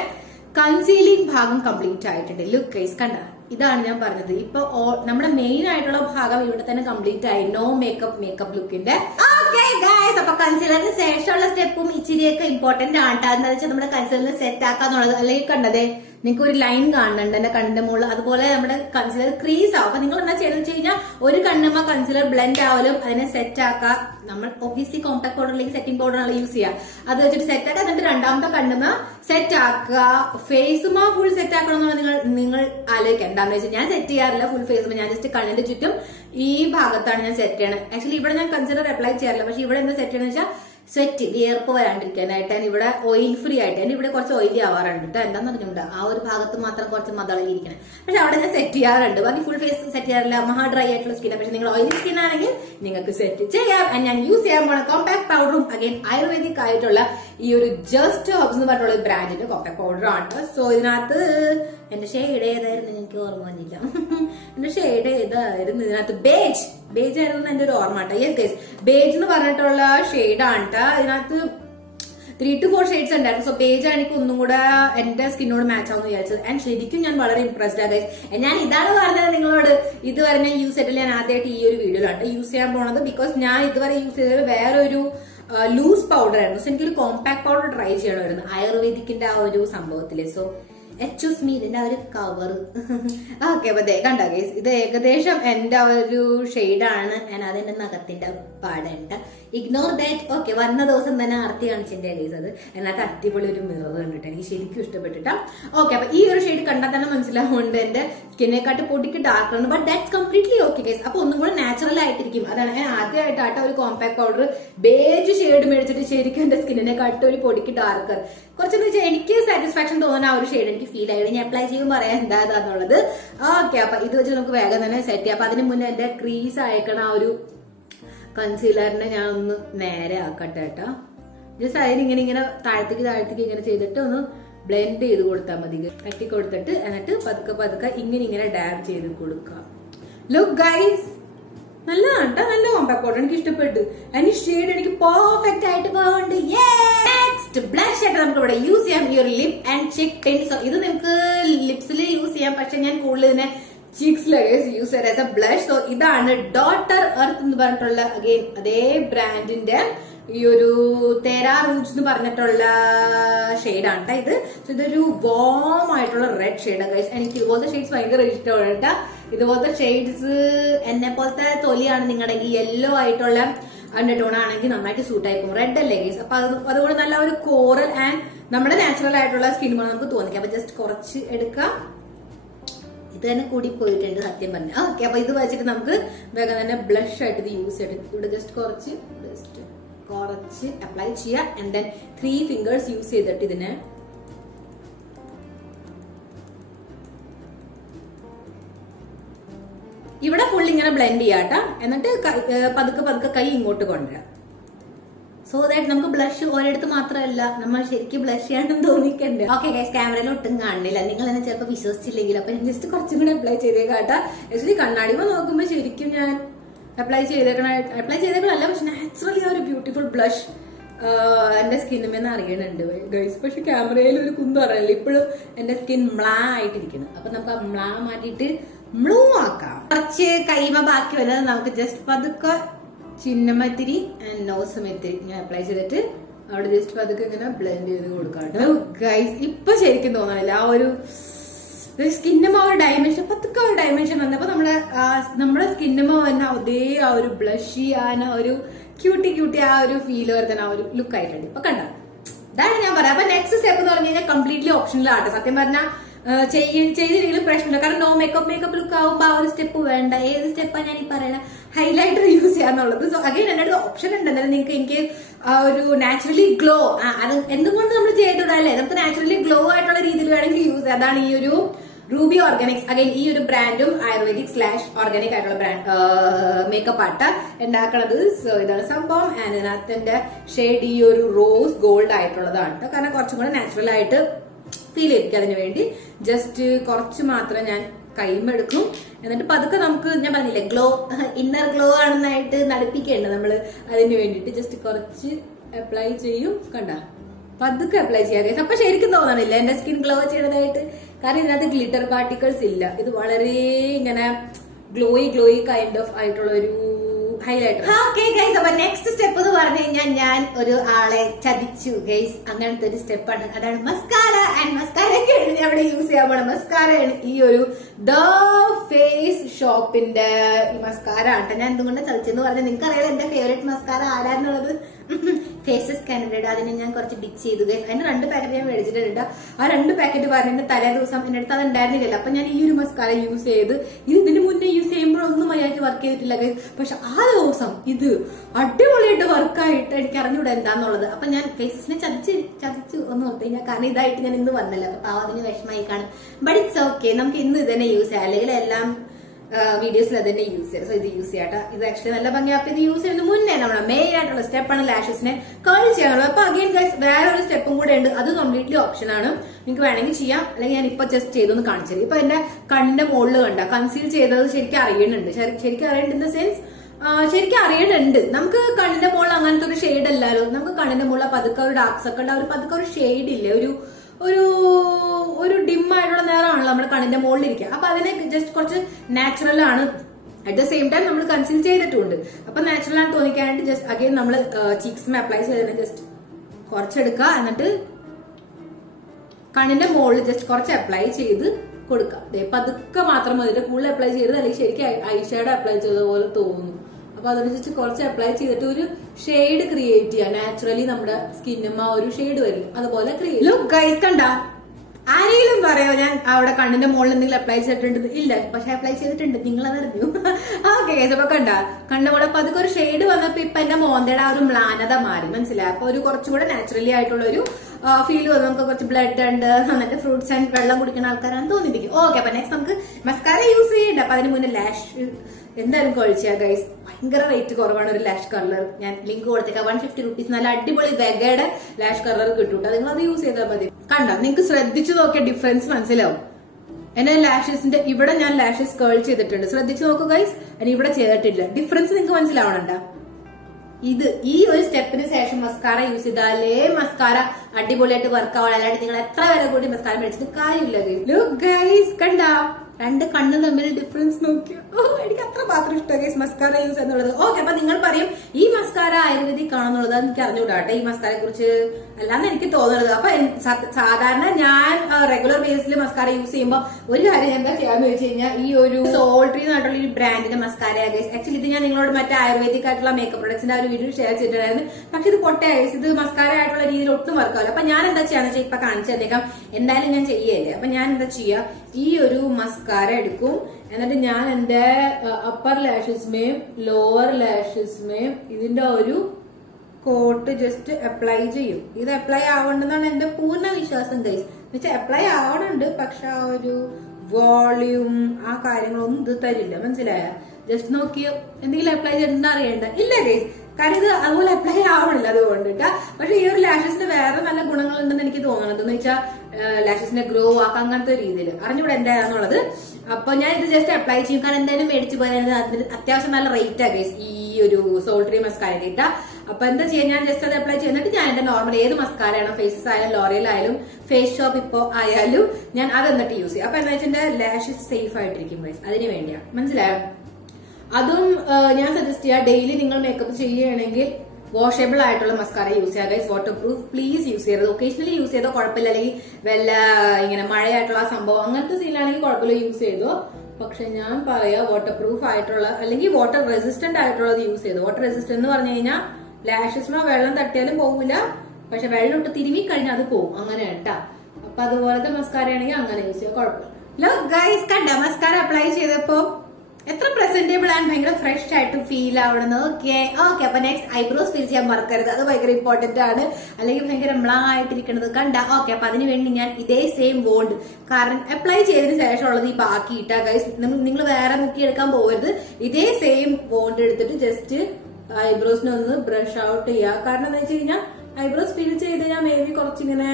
കൺസീലിംഗ് ഭാഗം കംപ്ലീറ്റ് ആയിട്ടുണ്ട്. ലുക്ക് ഗൈസ്, കണ്ട, ഇതാണ് ഞാൻ പറഞ്ഞത്. ഇപ്പൊ നമ്മുടെ മെയിൻ ആയിട്ടുള്ള ഭാഗം ഇവിടെ തന്നെ കംപ്ലീറ്റ് ആയി. നോ മേക്കപ്പ് ലുക്കിന്റെ. ഓക്കെ ഗൈസ്, അപ്പൊ കൺസീലറിന് ശേഷമുള്ള സ്റ്റെപ്പും ഇച്ചിരിയൊക്കെ ഇമ്പോർട്ടന്റ് ആണ്. എന്താ വെച്ചാൽ നമ്മുടെ കൺസീലറിന് സെറ്റ് ആക്കാന്നുള്ളത്. അല്ലെങ്കിൽ കണ്ടതേ നിങ്ങൾക്ക് ഒരു ലൈൻ കാണുന്നുണ്ട് എന്റെ കണ്ണിന്റെ മുകളിൽ. അതുപോലെ നമ്മുടെ കൺസിലർ ക്രീസ് ആവും. അപ്പൊ നിങ്ങൾ എന്താ ചെയ്യണമെന്ന് വെച്ച് കഴിഞ്ഞാൽ ഒരു കണ്ണുമ്മ കൺസിലർ ബ്ലെൻഡ് ആവലും അതിനെ സെറ്റ് ആക്കുക. നമ്മൾ ഒബ്വിയസ്ലി കോമ്പാക്ട് പൗഡർ അല്ലെങ്കിൽ സെറ്റിംഗ് പൗഡർ ആണ് യൂസ് ചെയ്യുക. അത് വെച്ചിട്ട് സെറ്റ് ആക്കുക. എന്നിട്ട് രണ്ടാമത്തെ കണ്ണുമ്മ സെറ്റ് ആക്കുക. ഫേസുമ ഫുൾ സെറ്റ് ആക്കണമെന്നാണ് നിങ്ങൾ ആലോചിക്കുക. എന്താണെന്ന് വെച്ചാൽ ഞാൻ സെറ്റ് ചെയ്യാറില്ല ഫുൾ ഫേസുമ. ഞാൻ ജസ്റ്റ് കണ്ണിന്റെ ചുറ്റും ഈ ഭാഗത്താണ് ഞാൻ സെറ്റ് ചെയ്യണത്. ആക്ച്വലി ഇവിടെ ഞാൻ കൺസിലർ അപ്ലൈ ചെയ്യാറില്ല. പക്ഷെ ഇവിടെ എന്താ സെറ്റ് ചെയ്യണമെന്ന് വെച്ചാൽ സ്വെറ്റ് വിയർപ്പ് വരാണ്ടിരിക്കാനായിട്ട് ഇവിടെ ഓയിൽ ഫ്രീ ആയിട്ട് ഇവിടെ കുറച്ച് ഓയിലി ആവാറുണ്ട് കേട്ടോ. എന്താന്ന് പറഞ്ഞിട്ടുണ്ട് ആ ഒരു ഭാഗത്ത് മാത്രം കുറച്ച് മതളിയിരിക്കണം. പക്ഷെ അവിടെ ഞാൻ സെറ്റ് ചെയ്യാറുണ്ട്. ബാക്കി ഫുൾ ഫേസ് സെറ്റ് ചെയ്യാറില്ല. മഹാ ഡ്രൈ ആയിട്ടുള്ള സ്കിന്നാണ്. പക്ഷെ നിങ്ങൾ ഓയിലി സ്കിൻ ആണെങ്കിൽ നിങ്ങൾക്ക് സെറ്റ് ചെയ്യാം. ഞാൻ യൂസ് ചെയ്യാൻ പോണ കോമ്പാക്ട് പൗഡറും അഗൈൻ ആയുർവേദിക് ആയിട്ടുള്ള ഈ ഒരു ജസ്റ്റ് ഹെർബ്സ് എന്ന് പറഞ്ഞിട്ടുള്ള ബ്രാൻഡിന്റെ കോമ്പാക്ട് പൗഡർ ആണ്. സോ ഇതിനകത്ത് എന്റെ ഷെയ്ഡ് ഏതായിരുന്നു എനിക്ക് ഓർമ്മ വന്നില്ല. എന്റെ ഷെയ്ഡ് ഏതായിരുന്നു ഇതിനകത്ത് ബേജ് ആയിരുന്നു എന്റെ ഒരു ഓർമ്മ കേട്ടോ. യെസ് ഗൈസ്, ബേജ് എന്ന് പറഞ്ഞിട്ടുള്ള ഷെയ്ഡാണ് കേട്ടോ. ഇതിനകത്ത് 3 to 4 ഷെയ്ഡ്സ് ഉണ്ടായിരുന്നു. സോ ബേജ് ആണ് എനിക്ക് ഒന്നും കൂടെ എന്റെ സ്കിന്നോട് മാച്ച് ആവുമെന്ന് വിചാരിച്ചത്. ആൻഡ് ശരിക്കും ഞാൻ വളരെ ഇംപ്രസ്ഡ് ആണ് ഗൈസ്. ഞാൻ ഇതാണ് പറഞ്ഞത് നിങ്ങളോട്. ഇതുവരെ ഞാൻ യൂസ് ചെയ്തിട്ടില്ല. ഞാൻ ആദ്യമായിട്ട് ഈ ഒരു വീഡിയോയിലാണ് യൂസ് ചെയ്യാൻ പോണത്. ബിക്കോസ് ഞാൻ ഇതുവരെ യൂസ് ചെയ്തത് വേറൊരു ലൂസ് പൗഡർ ആയിരുന്നു. സോ എനിക്കൊരു കോമ്പാക്ട് പൗഡർ ട്രൈ ചെയ്യണമായിരുന്നു ആയുർവേദിക്കിന്റെ ആ ഒരു സംഭവത്തില്. സോ എച്ച് മീ ഇതിന്റെ ആ ഒരു കവർ ഓക്കെ. അപ്പൊ കണ്ടോ ഗൈസ്, ഇത് ഏകദേശം എന്റെ ഒരു ഷെയ്ഡാണ്. ഞാൻ അതെന്റെ നഖത്തിന്റെ പാടേണ്ട ഇഗ്നോർ ദാറ്റ്. ഓക്കെ, വന്ന ദിവസം തന്നെ ആർത്തി കാണിച്ചിന്റെ ഗൈസ്. അത് അതിനകത്ത് അടിപൊളി ഒരു മിറർ കണ്ടിട്ട് എനിക്ക് ശരിക്കും ഇഷ്ടപ്പെട്ടിട്ടാ. ഓക്കെ, അപ്പൊ ഈ ഒരു ഷെയ്ഡ് കണ്ടാൽ തന്നെ മനസ്സിലാവുന്നുണ്ട് എന്റെ സ്കിന്നെക്കാട്ട് പൊടിക്ക് ഡാർക്ക് ആണ്. But that's completely okay guys. അപ്പൊ ഒന്നും കൂടെ നാച്ചുറൽ ആയിട്ടിരിക്കും. അതാണ് ഞാൻ ആദ്യമായിട്ടാട്ടോ ഒരു കോമ്പാക്ട് പൗഡർ ബേജ് ഷെയ്ഡ് മേടിച്ചിട്ട് ശരിക്കും എന്റെ സ്കിന്നിനെക്കാട്ട് ഒരു പൊടിക്ക് ഡാർക്കർ കുറച്ചെന്ന് വെച്ചാൽ എനിക്ക് സാറ്റിസ്ഫാക്ഷൻ തോന്നുന്ന ആ ഒരു ഷെയ്ഡ് എനിക്ക് ഫീൽ ആയി. ഞാൻ അപ്ലൈ ചെയ്യുമ്പോൾ പറയാൻ എന്താന്നുള്ളത്. ഓക്കെ, അപ്പൊ ഇത് വെച്ച് നമുക്ക് വേഗം തന്നെ സെറ്റ് ചെയ്യാം. അപ്പൊ അതിന് മുന്നേ എന്റെ ക്രീസ് അയക്കണ ആ ഒരു കൺസീലറിനെ ഞാൻ ഒന്ന് നേരെ ആക്കട്ടെ കേട്ടോ. ജസ്റ്റ് അതിനിങ്ങനെ ഇങ്ങനെ താഴത്തേക്ക് ഇങ്ങനെ ചെയ്തിട്ട് ഒന്ന് ബ്ലെൻഡ് ചെയ്ത് കൊടുത്താൽ മതി. കട്ടി കൊടുത്തിട്ട് എന്നിട്ട് പതുക്കെ ഇങ്ങനെ ഡാബ് ചെയ്ത് കൊടുക്കാം. ലുക്ക് ഗൈസ്, നല്ലതാണ് കേട്ടോ. നല്ല കോമ്പാക്ട് പൗഡർ എനിക്ക് ഇഷ്ടപ്പെട്ടു. അതിന് ഷെയ്ഡ് എനിക്ക് പെർഫെക്റ്റ് ആയിട്ട് പോകുന്നുണ്ട്. നെക്സ്റ്റ് ബ്ലഷ് ആയിട്ട് നമുക്ക് ഇവിടെ യൂസ് ചെയ്യാം ഈ ഒരു ലിപ്പ് ആൻഡ് ചിക്ക് പെയിന്റ്. ഇത് നിങ്ങൾക്ക് ലിപ്സിൽ യൂസ് ചെയ്യാം. പക്ഷെ ഞാൻ കൂടുതൽ ഇതിനെ ചീക്സിലൊക്കെ യൂസ് ചെയ്യാം ആസ് എ ബ്ലഷ്. സോ ഇതാണ് ഡോട്ടർ എർത്ത് എന്ന് പറഞ്ഞിട്ടുള്ള അഗെയിൻ അതേ ബ്രാൻഡിന്റെ ഈ ഒരു തേരാ റൂട്ട്സ് എന്ന് പറഞ്ഞിട്ടുള്ള ഷെയ്ഡാണ് കേട്ടോ ഇത്. സോ ഇതൊരു വാം ആയിട്ടുള്ള റെഡ് ഷെയ്ഡാണ് ഗൈസ്. എനിക്ക് ഇതുപോലത്തെ ഷെയ്ഡ്സ് ഭയങ്കര ഇഷ്ടമാണ് കേട്ടോ. ഇതുപോലത്തെ ഷെയ്ഡ്സ് എന്നെ പോലത്തെ തൊലിയാണ് നിങ്ങളുടെ യെല്ലോ ആയിട്ടുള്ള അണ്ടർടോൺ ആണെങ്കിൽ നന്നായിട്ട് സൂട്ട് ആയി പോകും. റെഡ് അല്ലേ ഗൈസ്. അപ്പൊ അതുകൊണ്ട് നല്ല ഒരു കോറൽ ആൻഡ് നമ്മുടെ നാച്ചുറൽ ആയിട്ടുള്ള സ്കിൻ പോലെ നമുക്ക് തോന്നിക്കാം. അപ്പൊ ജസ്റ്റ് കുറച്ച് എടുക്കാം. ഇത് തന്നെ കൂടി പോയിട്ടുണ്ട് സത്യം പറഞ്ഞ. ഓക്കെ, അപ്പൊ ഇത് വെച്ചിട്ട് നമുക്ക് വേഗം തന്നെ ബ്ലഷ് ആയിട്ട് ഇത് യൂസ് ചെയ്തിട്ട് ഇവിടെ ജസ്റ്റ് കുറച്ച് അപ്ലൈ ചെയ്യാം. ആൻഡ് ദെൻ 3 ഫിംഗേഴ്സ് യൂസ് ചെയ്തിട്ട് ഇതിനെ ഇവിടെ ഫുൾ ഇങ്ങനെ ബ്ലെൻഡ് ചെയ്യാട്ടോ. എന്നിട്ട് പതുക്കെ കൈ ഇങ്ങോട്ട് കൊണ്ടുവരാം. സോ ദാറ്റ് നമുക്ക് ബ്ലഷ് ഒരിടത്ത് മാത്രമല്ല നമ്മൾ ശരിക്കും ബ്ലഷ് ചെയ്യാനും തോന്നിക്കണ്ടേ. ഓക്കെ ഗൈസ്, ക്യാമറയിൽ ഒട്ടും കാണുന്നില്ല. നിങ്ങൾ എന്നെ ചിലപ്പോൾ വിശ്വസിച്ചില്ലെങ്കിൽ അപ്പൊ ഞാൻ ജസ്റ്റ് കുറച്ചും കൂടെ അപ്ലൈ ചെയ്തേക്കാട്ടോ. ആക്ച്വലി കണ്ണാടിമ നോക്കുമ്പോൾ ശരിക്കും ഞാൻ അപ്ലൈ ചെയ്തേക്കണല്ല. പക്ഷെ നാച്ചുറലി ആ ഒരു ബ്യൂട്ടിഫുൾ ബ്ലഷ് എന്റെ സ്കിന്നുമെന്ന് അറിയണുണ്ട് ഗൈസ്. പക്ഷെ ക്യാമറയിൽ ഒരു കുന്തും അറിയില്ല. ഇപ്പോഴും എന്റെ സ്കിൻ മ്ലാ ആയിട്ടിരിക്കണം. അപ്പൊ നമുക്ക് ആ മ്ലാ മാറ്റിയിട്ട് മ്ലൂ ആക്കാം. കുറച്ച് കൈമ ബാക്കി വന്നത് നമുക്ക് ജസ്റ്റ് പതുക്കെ ചിഹ്നമത്തിരി ആൻഡ് നോസമത്തിരി ഞാൻ അപ്ലൈ ചെയ്തിട്ട് അവിടെ ജസ്റ്റ് പതുക്കെ ഇങ്ങനെ ബ്ലെൻഡ് ചെയ്ത് കൊടുക്കാം ഗൈസ്. ഇപ്പൊ ശരിക്കും തോന്നണില്ല ആ ഒരു സ്കിന്നും ആ ഒരു ഡയമെൻഷൻ പതുക്കെ ഒരു ഡയമെൻഷൻ വന്നപ്പോ നമ്മുടെ സ്കിന്നും തന്നെ അതേ ആ ഒരു ബ്ലഷ് ചെയ്യാൻ ആ ഒരു ക്യൂട്ടി ആ ഒരു ഫീൽ വരുന്ന ആ ഒരു ലുക്ക് ആയിട്ടുണ്ട്. ഇപ്പൊ കണ്ട ഇതാണ് ഞാൻ പറയാം. അപ്പൊ നെക്സ്റ്റ് സ്റ്റെപ്പ് എന്ന് പറഞ്ഞു കഴിഞ്ഞാൽ കംപ്ലീറ്റ്ലി ഓപ്ഷണൽ ആട്ടെ. സത്യം പറഞ്ഞാൽ ചെയ്തില്ലെങ്കിലും പ്രശ്നമില്ല. കാരണം നോ മേക്കപ്പ് ലുക്ക് ആവുമ്പോ ആ ഒരു സ്റ്റെപ്പ് വേണ്ട. ഏത് സ്റ്റെപ്പാണ് ഞാൻ ഈ പറയണ ഹൈലൈറ്റർ യൂസ് ചെയ്യാന്നുള്ളത്. സോ അഗൈൻ എന്റെ അടുത്ത് ഓപ്ഷൻ ഉണ്ട്. എന്നാലും നിങ്ങൾക്ക് എനിക്ക് ഒരു നാച്ചുറലി ഗ്ലോ അത് എന്തുകൊണ്ട് നമ്മൾ ചെയ്തിടല്ലേ നമുക്ക് നാച്ചുറലി ഗ്ലോ ആയിട്ടുള്ള രീതിയിൽ വേണമെങ്കിൽ യൂസ് ചെയ്യാം. അതാണ് ഈ ഒരു റൂബി ഓർഗാനിക്സ്. അഗൈൻ ഈ ഒരു ബ്രാൻഡും ആയുർവേദിക് / ഓർഗാനിക് ആയിട്ടുള്ള ബ്രാൻഡ് മേക്കപ്പ് ആട്ട ഉണ്ടാക്കണത്. സോ ഇതാണ് സംഭവം. ആൻഡ് ഇതിനകത്ത് എന്റെ ഷെയ്ഡ് ഈ ഒരു റോസ് ഗോൾഡ് ആയിട്ടുള്ളതാണ്. കാരണം കുറച്ചും കൂടെ നാച്ചുറൽ ആയിട്ട് ഫീൽ ചെയ്യിപ്പിക്കും. അതിന് വേണ്ടി ജസ്റ്റ് കുറച്ച് മാത്രം ഞാൻ കൈമെടുക്കും. എന്നിട്ട് പതുക്കെ നമുക്ക് ഞാൻ പറഞ്ഞില്ലേ ഇന്നർ ഗ്ലോ ആണെന്നായിട്ട് നടിപ്പിക്കേണ്ട നമ്മള്. അതിന് വേണ്ടിട്ട് ജസ്റ്റ് കുറച്ച് അപ്ലൈ ചെയ്യും. കണ്ട പതുക്കെ അപ്ലൈ ചെയ്യാം. അപ്പൊ ശരിക്കും തോന്നണില്ല എന്റെ സ്കിൻ ഗ്ലോ ചെയ്തതായിട്ട്. കാരണം ഇതിനകത്ത് ഗ്ലിറ്റർ പാർട്ടിക്കിൾസ് ഇല്ല. ഇത് വളരെ ഇങ്ങനെ ഗ്ലോയി കൈൻഡ് ഓഫ് ആയിട്ടുള്ള ഒരു ഹൈലൈറ്റർ. ഓക്കെ ഗൈസ്, അപ്പൊ നെക്സ്റ്റ് സ്റ്റെപ്പ് എന്ന് പറഞ്ഞു കഴിഞ്ഞാൽ ഞാൻ ഒരു ആളെ ചതിച്ചു ഗൈസ്. അങ്ങനത്തെ ഒരു സ്റ്റെപ്പാണ്, അതാണ് മസ്കാര. ആൻഡ് മസ്കാരയൊക്കെയാണ് ഞാൻ ഇവിടെ യൂസ് ചെയ്യാൻ പോണ. മസ്കാരയാണ് ഈ ഒരു ദ ഫേസ് ഷോപ്പിന്റെ ഈ മസ്കാര ആട്ടെ. ഞാൻ എന്തുകൊണ്ട് ചതിച്ചെന്ന് പറഞ്ഞാൽ നിങ്ങൾക്ക് അറിയാലോ എന്റെ ഫേവറേറ്റ് മസ്കാര ആരാന്നുള്ളത്. Faces Canada. അതിനെ ഞാൻ കുറച്ച് ഡിച്ച് ചെയ്തു ഗൈസ്. അതിന് 2 പാക്കറ്റ് ഞാൻ മേടിച്ചിട്ടുണ്ട്. ആ 2 പാക്കറ്റ് പറഞ്ഞിട്ട് തലേ ദിവസം എന്റെ അടുത്ത് അത് ഉണ്ടായിരുന്നില്ല. അപ്പൊ ഞാൻ ഈ ഒരു മസ്കാര യൂസ് ചെയ്ത് ഇതിന് മുന്നേ യൂസ് ചെയ്യുമ്പോഴൊന്നും മര്യാദയ്ക്ക് വർക്ക് ചെയ്തിട്ടില്ല ഗൈസ്. പക്ഷെ ആ ദിവസം ഇത് അടിപൊളിയായിട്ട് വർക്കായിട്ട് എനിക്ക് അറിഞ്ഞൂടെ എന്താന്നുള്ളത്. അപ്പൊ ഞാൻ ഫേസസിനെ ചതിച്ചു ഒന്ന് ഓർത്ത് കഴിഞ്ഞാൽ, കാരണം ഇതായിട്ട് ഞാൻ ഇന്ന് വന്നല്ലോ. അപ്പൊ പാവം അതിന് വിഷമായി കാണും. ബട്ട് ഇറ്റ്സ് ഓക്കെ, നമുക്ക് ഇന്ന് ഇത് തന്നെ യൂസ് ചെയ്യാം. അല്ലെങ്കിൽ എല്ലാം വീഡിയോസിൽ അത് തന്നെ യൂസ് ചെയ്യാം. സോ ഇത് യൂസ് ചെയ്യാട്ടോ. ഇത് ആക്ച്വലി നല്ല ഭംഗി. അപ്പൊ ഇത് യൂസ് ചെയ്യുന്നതിന് മുന്നേ നമ്മുടെ മെയിൻ ആയിട്ടുള്ള സ്റ്റെപ്പാണ് ലാഷസിനെ കേൾ ചെയ്യാനുള്ളത്. അപ്പൊ അഗൈൻ ഗൈസ് വേറെ ഒരു സ്റ്റെപ്പും കൂടെ ഉണ്ട്. അത് കംപ്ലീറ്റ്ലി ഓപ്ഷൻ ആണ്. നിങ്ങൾക്ക് വേണമെങ്കിൽ ചെയ്യാം, അല്ലെങ്കിൽ ഞാൻ ഇപ്പൊ ജസ്റ്റ് ചെയ്തൊന്ന് കാണിച്ചത്. ഇപ്പൊ എന്റെ കണ്ണിന്റെ മുകളിൽ കണ്ട കൺസീൽ ചെയ്തത് ശരിക്കും അറിയുന്നുണ്ട്. ശരിക്കും അറിയുന്നുണ്ട് ഇൻ ദ സെൻസ് ശരിക്കും അറിയുന്നുണ്ട്. നമുക്ക് കണ്ണിന്റെ മുകളിൽ അങ്ങനത്തെ ഒരു ഷെയ്ഡ് അല്ലല്ലോ. നമുക്ക് കണ്ണിന്റെ മുകളിൽ പതുക്കെ ഒരു ഡാർക്ക് സർക്കിൾ, ഒരു പതുക്കെ ഒരു ഷെയ്ഡ് ഇല്ലേ, ഒരു ഡിം ആയിട്ടുള്ള നേരമാണല്ലോ നമ്മുടെ കണ്ണിന്റെ മുകളിൽ ഇരിക്കുക. അപ്പൊ അതിനെ ജസ്റ്റ് കുറച്ച് നാച്ചുറൽ ആണ്. അറ്റ് ദ സെയിം ടൈം നമ്മൾ കൺസീൽ ചെയ്തിട്ടുണ്ട്. അപ്പൊ നാച്ചുറൽ ആണ് തോന്നിക്കാനായിട്ട് ജസ്റ്റ് അഗൈൻ നമ്മൾ ചീക്സിന് അപ്ലൈ ചെയ്തതിനെ ജസ്റ്റ് കുറച്ചെടുക്കുക. എന്നിട്ട് കണ്ണിന്റെ മുകളിൽ ജസ്റ്റ് കുറച്ച് അപ്ലൈ ചെയ്ത് കൊടുക്കുക. പതുക്കെ മാത്രം മതി, കൂടുതൽ അപ്ലൈ ചെയ്ത് അല്ലെങ്കിൽ ശരിക്കും ഐഷാഡോ അപ്ലൈ ചെയ്ത പോലെ തോന്നുന്നു. അപ്പൊ അതിന് ജസ്റ്റ് കുറച്ച് അപ്ലൈ ചെയ്തിട്ട് ഒരു ഷെയ്ഡ് ക്രിയേറ്റ് ചെയ്യുക. നാച്ചുറലി നമ്മുടെ സ്കിന്നും ആ ഒരു ഷെയ്ഡ് വരില്ല, അതുപോലെ ക്രിയേറ്റ്. ലുക്ക് ഗൈസ്, കണ്ട ആരെങ്കിലും പറയോ ഞാൻ അവിടെ കണ്ണിന്റെ മുകളിൽ എന്തെങ്കിലും അപ്ലൈ ചെയ്തിട്ടുണ്ട്? ഇല്ല, പക്ഷെ അപ്ലൈ ചെയ്തിട്ടുണ്ട്, നിങ്ങളതറിഞ്ഞു. ഓക്കെ ഗൈസ്, അപ്പൊ കണ്ട കണ്ണിന്റെ മുകളിൽ അപ്പൊ അതൊക്കെ ഒരു ഷെയ്ഡ് വന്നപ്പോ ഇപ്പൊ എന്റെ മോന്തയുടെ ആ ഒരു മ്ലാനത മാറി, മനസ്സിലായി. അപ്പൊ ഒരു കുറച്ചുകൂടെ നാച്ചുറലി ആയിട്ടുള്ള ഒരു ഫീൽ വന്നു. നമുക്ക് കുറച്ച് ബ്ലഡ് ഉണ്ട്, നന്നായിട്ട് ഫ്രൂട്ട്സ് ആൻഡ് വെള്ളം കുടിക്കുന്ന ആൾക്കാരാണ് തോന്നിപ്പിക്കും. ഓക്കെ, അപ്പൊ നെക്സ്റ്റ് നമുക്ക് മസ്കാര യൂസ് ചെയ്യണ്ട. അപ്പൊ അതിന് മുന്നേ ലാഷ് എന്തായാലും കഴിച്ചാ ഗൈസ്. ഭയങ്കര റേറ്റ് കുറവാണ് ഒരു ലാഷ് കളർ. ഞാൻ ലിങ്ക് കൊടുത്തേക്കാം. 150 rupees നല്ല അടിപൊളി വെഗയുടെ ലാഷ് കളർ കിട്ടൂട്ടോ. നിങ്ങൾ അത് യൂസ് ചെയ്താൽ മതി. കണ്ട, നിങ്ങൾക്ക് ശ്രദ്ധിച്ചു നോക്കിയ ഡിഫറൻസ് മനസ്സിലാവും. എന്റെ ലാഷസിന്റെ ഇവിടെ ഞാൻ ലാഷസ് കേൾ ചെയ്തിട്ടുണ്ട്, ശ്രദ്ധിച്ചു നോക്കൂ ഗൈസ്. and ഇവിടെ ചെയ്തിട്ടില്ല. ഡിഫറൻസ് നിങ്ങൾക്ക് മനസ്സിലാവണണ്ട. ഇത് ഈ ഒരു സ്റ്റെപ്പിന് ശേഷം മസ്കാര യൂസ് ചെയ്താലേ മസ്കാര അടിപൊളിയായിട്ട് വർക്ക് ആവണം. അല്ലാണ്ട് നിങ്ങൾ എത്ര വില കൂടി മസ്കാര മേടിച്ചിട്ട് കാര്യമില്ല. ലുക്ക് ഗൈസ്, കണ്ട രണ്ട് കണ്ണ് തമ്മിൽ ഡിഫറൻസ് നോക്കിയോ? എനിക്ക് അത്ര മാത്രം ഇഷ്ടം ഗൈസ് മസ്കാര യൂസ് എന്നുള്ളത്. ഓക്കെ, അപ്പൊ നിങ്ങൾ പറയും ഈ മസ്കാര ആയുർവേദിക് ആണെന്നുള്ളത്. എനിക്ക് അറിഞ്ഞുകൂടാട്ടെ ഈ മസ്കാരയെ കുറിച്ച്, അല്ലാന്ന് എനിക്ക് തോന്നുന്നത്. അപ്പൊ സാധാരണ ഞാൻ റെഗുലർ ബേസിൽ മസ്കാര യൂസ് ചെയ്യുമ്പോൾ ഒരു കാര്യം എന്താ ചെയ്യാന്ന് വെച്ച് കഴിഞ്ഞാൽ, ഈ ഒരു സോൾട്രി എന്നായിട്ടുള്ള ഈ ബ്രാൻഡിന്റെ മസ്കാര ഗൈസ്. ആക്ച്വലി ഇത് ഞാൻ നിങ്ങളോട് മറ്റേ ആയുർവേദിക് ആയിട്ടുള്ള മേക്കപ്പ് പ്രൊഡക്ട്സിന്റെ ആ ഒരു വീഡിയോ ഷെയർ ചെയ്തിട്ടുണ്ടായിരുന്നു. പക്ഷെ ഇത് പൊട്ട ഗൈസ്, ഇത് മസ്കാര ആയിട്ടുള്ള രീതിയിൽ ഒട്ടും വർക്കാവില്ല. അപ്പൊ ഞാൻ എന്താ ചെയ്യാന്ന് വെച്ചാൽ ഇപ്പൊ കാണിച്ചു തന്നേക്കാം. എന്തായാലും ഞാൻ ചെയ്യല്ലേ. അപ്പൊ ഞാൻ എന്താ ചെയ്യാ, ഈ ഒരു മസ്കാര എടുക്കും. എന്നിട്ട് ഞാൻ എന്റെ അപ്പർ ലാഷസ്മേയും ലോവർ ലാഷസ്മേയും ഇതിന്റെ ഒരു കോട്ട് ജസ്റ്റ് അപ്ലൈ ചെയ്യും. ഇത് അപ്ലൈ ആവണ്ടെന്നാണ് എന്റെ പൂർണ്ണ വിശ്വാസം ഗൈസ്. എന്നുവെച്ചാൽ അപ്ലൈ ആവണുണ്ട്, പക്ഷെ ആ ഒരു വോളിയൂം ആ കാര്യങ്ങളൊന്നും ഇത് തരില്ല, മനസ്സിലായ? ജസ്റ്റ് നോക്കിയോ എന്തെങ്കിലും അപ്ലൈ ചെയ്തിട്ടുണ്ടെന്ന് അറിയണ്ട. ഇല്ല ഗൈസ്, കാരണം ഇത് അതുപോലെ അപ്ലൈ ആവണില്ല അതുകൊണ്ടിട്ടാ. പക്ഷെ ഈ ഒരു ലാഷസിന് വേറെ നല്ല ഗുണങ്ങൾ ഉണ്ടെന്ന് എനിക്ക് തോന്നുന്നത്. എന്ന് വെച്ചാൽ ലാഷസിനെ ഗ്രോ ആക്കാം, അങ്ങനത്തെ രീതിയിൽ അറിഞ്ഞൂടെ എന്താണെന്നുള്ളത്. അപ്പൊ ഞാൻ ഇത് ജസ്റ്റ് അപ്ലൈ ചെയ്യും. കാരണം എന്തായാലും മേടിച്ചു പോയാൽ അതിന് അത്യാവശ്യം നല്ല റേറ്റ് ആ ഗൈസ് ഈ ഒരു സോൾട്രി മസ്കാര കിട്ടാ. അപ്പൊ എന്താ ചെയ്യാൻ, ഞാൻ ജസ്റ്റ് അത് അപ്ലൈ ചെയ്യുന്നിട്ട് ഞാൻ എന്റെ നോർമൽ ഏത് മസ്കാരയാണോ, ഫേസസ് ആയാലും ലോറിയൽ ആയാലും ഫേസ് ഷോപ്പ് ഇപ്പോ ആയാലും ഞാൻ അത് എന്നിട്ട് യൂസ് ചെയ്യും. അപ്പൊ എന്താ വെച്ചാൽ എന്റെ ലാഷസ് സേഫ് ആയിട്ടിരിക്കും ഗൈസ്, അതിന് വേണ്ടിയാണ്, മനസ്സിലായോ? അതും ഞാൻ സജസ്റ്റ് ചെയ്യാം, ഡെയിലി നിങ്ങൾ മേക്കപ്പ് ചെയ്യുകയാണെങ്കിൽ വാഷബിൾ ആയിട്ടുള്ള മസ്കാര യൂസ് ചെയ്യുക guys. Water proof please use ചെയ്യരുത്. ഒക്കേഷണലി യൂസ് ചെയ്തോ കുഴപ്പമില്ല, അല്ലെങ്കിൽ വല്ല ഇങ്ങനെ മഴയായിട്ടുള്ള സംഭവം അങ്ങനത്തെ സീനാണെങ്കിൽ കുഴപ്പമില്ല, യൂസ് ചെയ്തോ. പക്ഷെ ഞാൻ പറയാ വാട്ടർ പ്രൂഫ് ആയിട്ടുള്ള അല്ലെങ്കിൽ വാട്ടർ റെസിസ്റ്റന്റ് ആയിട്ടുള്ളത് യൂസ് ചെയ്തു. വാട്ടർ റെസിസ്റ്റന്റ് എന്ന് പറഞ്ഞു കഴിഞ്ഞാൽ ലാഷസിനോ വെള്ളം തട്ടിയാലും പോകില്ല, പക്ഷെ വെള്ളം ഇട്ട് തിരുമി കഴിഞ്ഞാൽ അത് പോകും, അങ്ങനെ കേട്ടാ. അപ്പൊ അതുപോലത്തെ മസ്കാര ആണെങ്കിൽ അങ്ങനെ യൂസ് ചെയ്യാം, കുഴപ്പമില്ല. ലോ ഗൈസ്, കണ്ട മസ്കാര അപ്ലൈ ചെയ്തപ്പോ എത്ര പ്രസന്റബിൾ ആൻഡ് ഭയങ്കര ഫ്രഷ് ആയിട്ട് ഫീൽ ആവണമെന്ന്. ഓക്കെ, അപ്പൊ നെക്സ്റ്റ് ഐബ്രോസ് ഫിൽ ചെയ്യാൻ മറക്കരുത്, അത് ഭയങ്കര ഇമ്പോർട്ടന്റ് ആണ്. അല്ലെങ്കിൽ ഭയങ്കര മ്ലായിട്ടിരിക്കുന്നത് കണ്ട. ഓക്കെ, അപ്പൊ അതിന് വേണ്ടി ഞാൻ ഇതേ സെയിം ബോണ്ട്, കാരണം അപ്ലൈ ചെയ്തതിന് ശേഷമുള്ളത് ഈ ബാക്കി ഇട്ടാ ഗൈസ്. നിങ്ങൾ വേറെ മുക്കിയെടുക്കാൻ പോകരുത്. ഇതേ സെയിം ബോണ്ട് എടുത്തിട്ട് ജസ്റ്റ് ഐബ്രോസിനെ ഒന്ന് ബ്രഷ് ഔട്ട് ചെയ്യുക. കാരണം എന്താ വെച്ച് കഴിഞ്ഞാൽ ഐബ്രോസ് ഫിൽ ചെയ്ത് ഞാൻ മേ ബി കുറച്ചിങ്ങനെ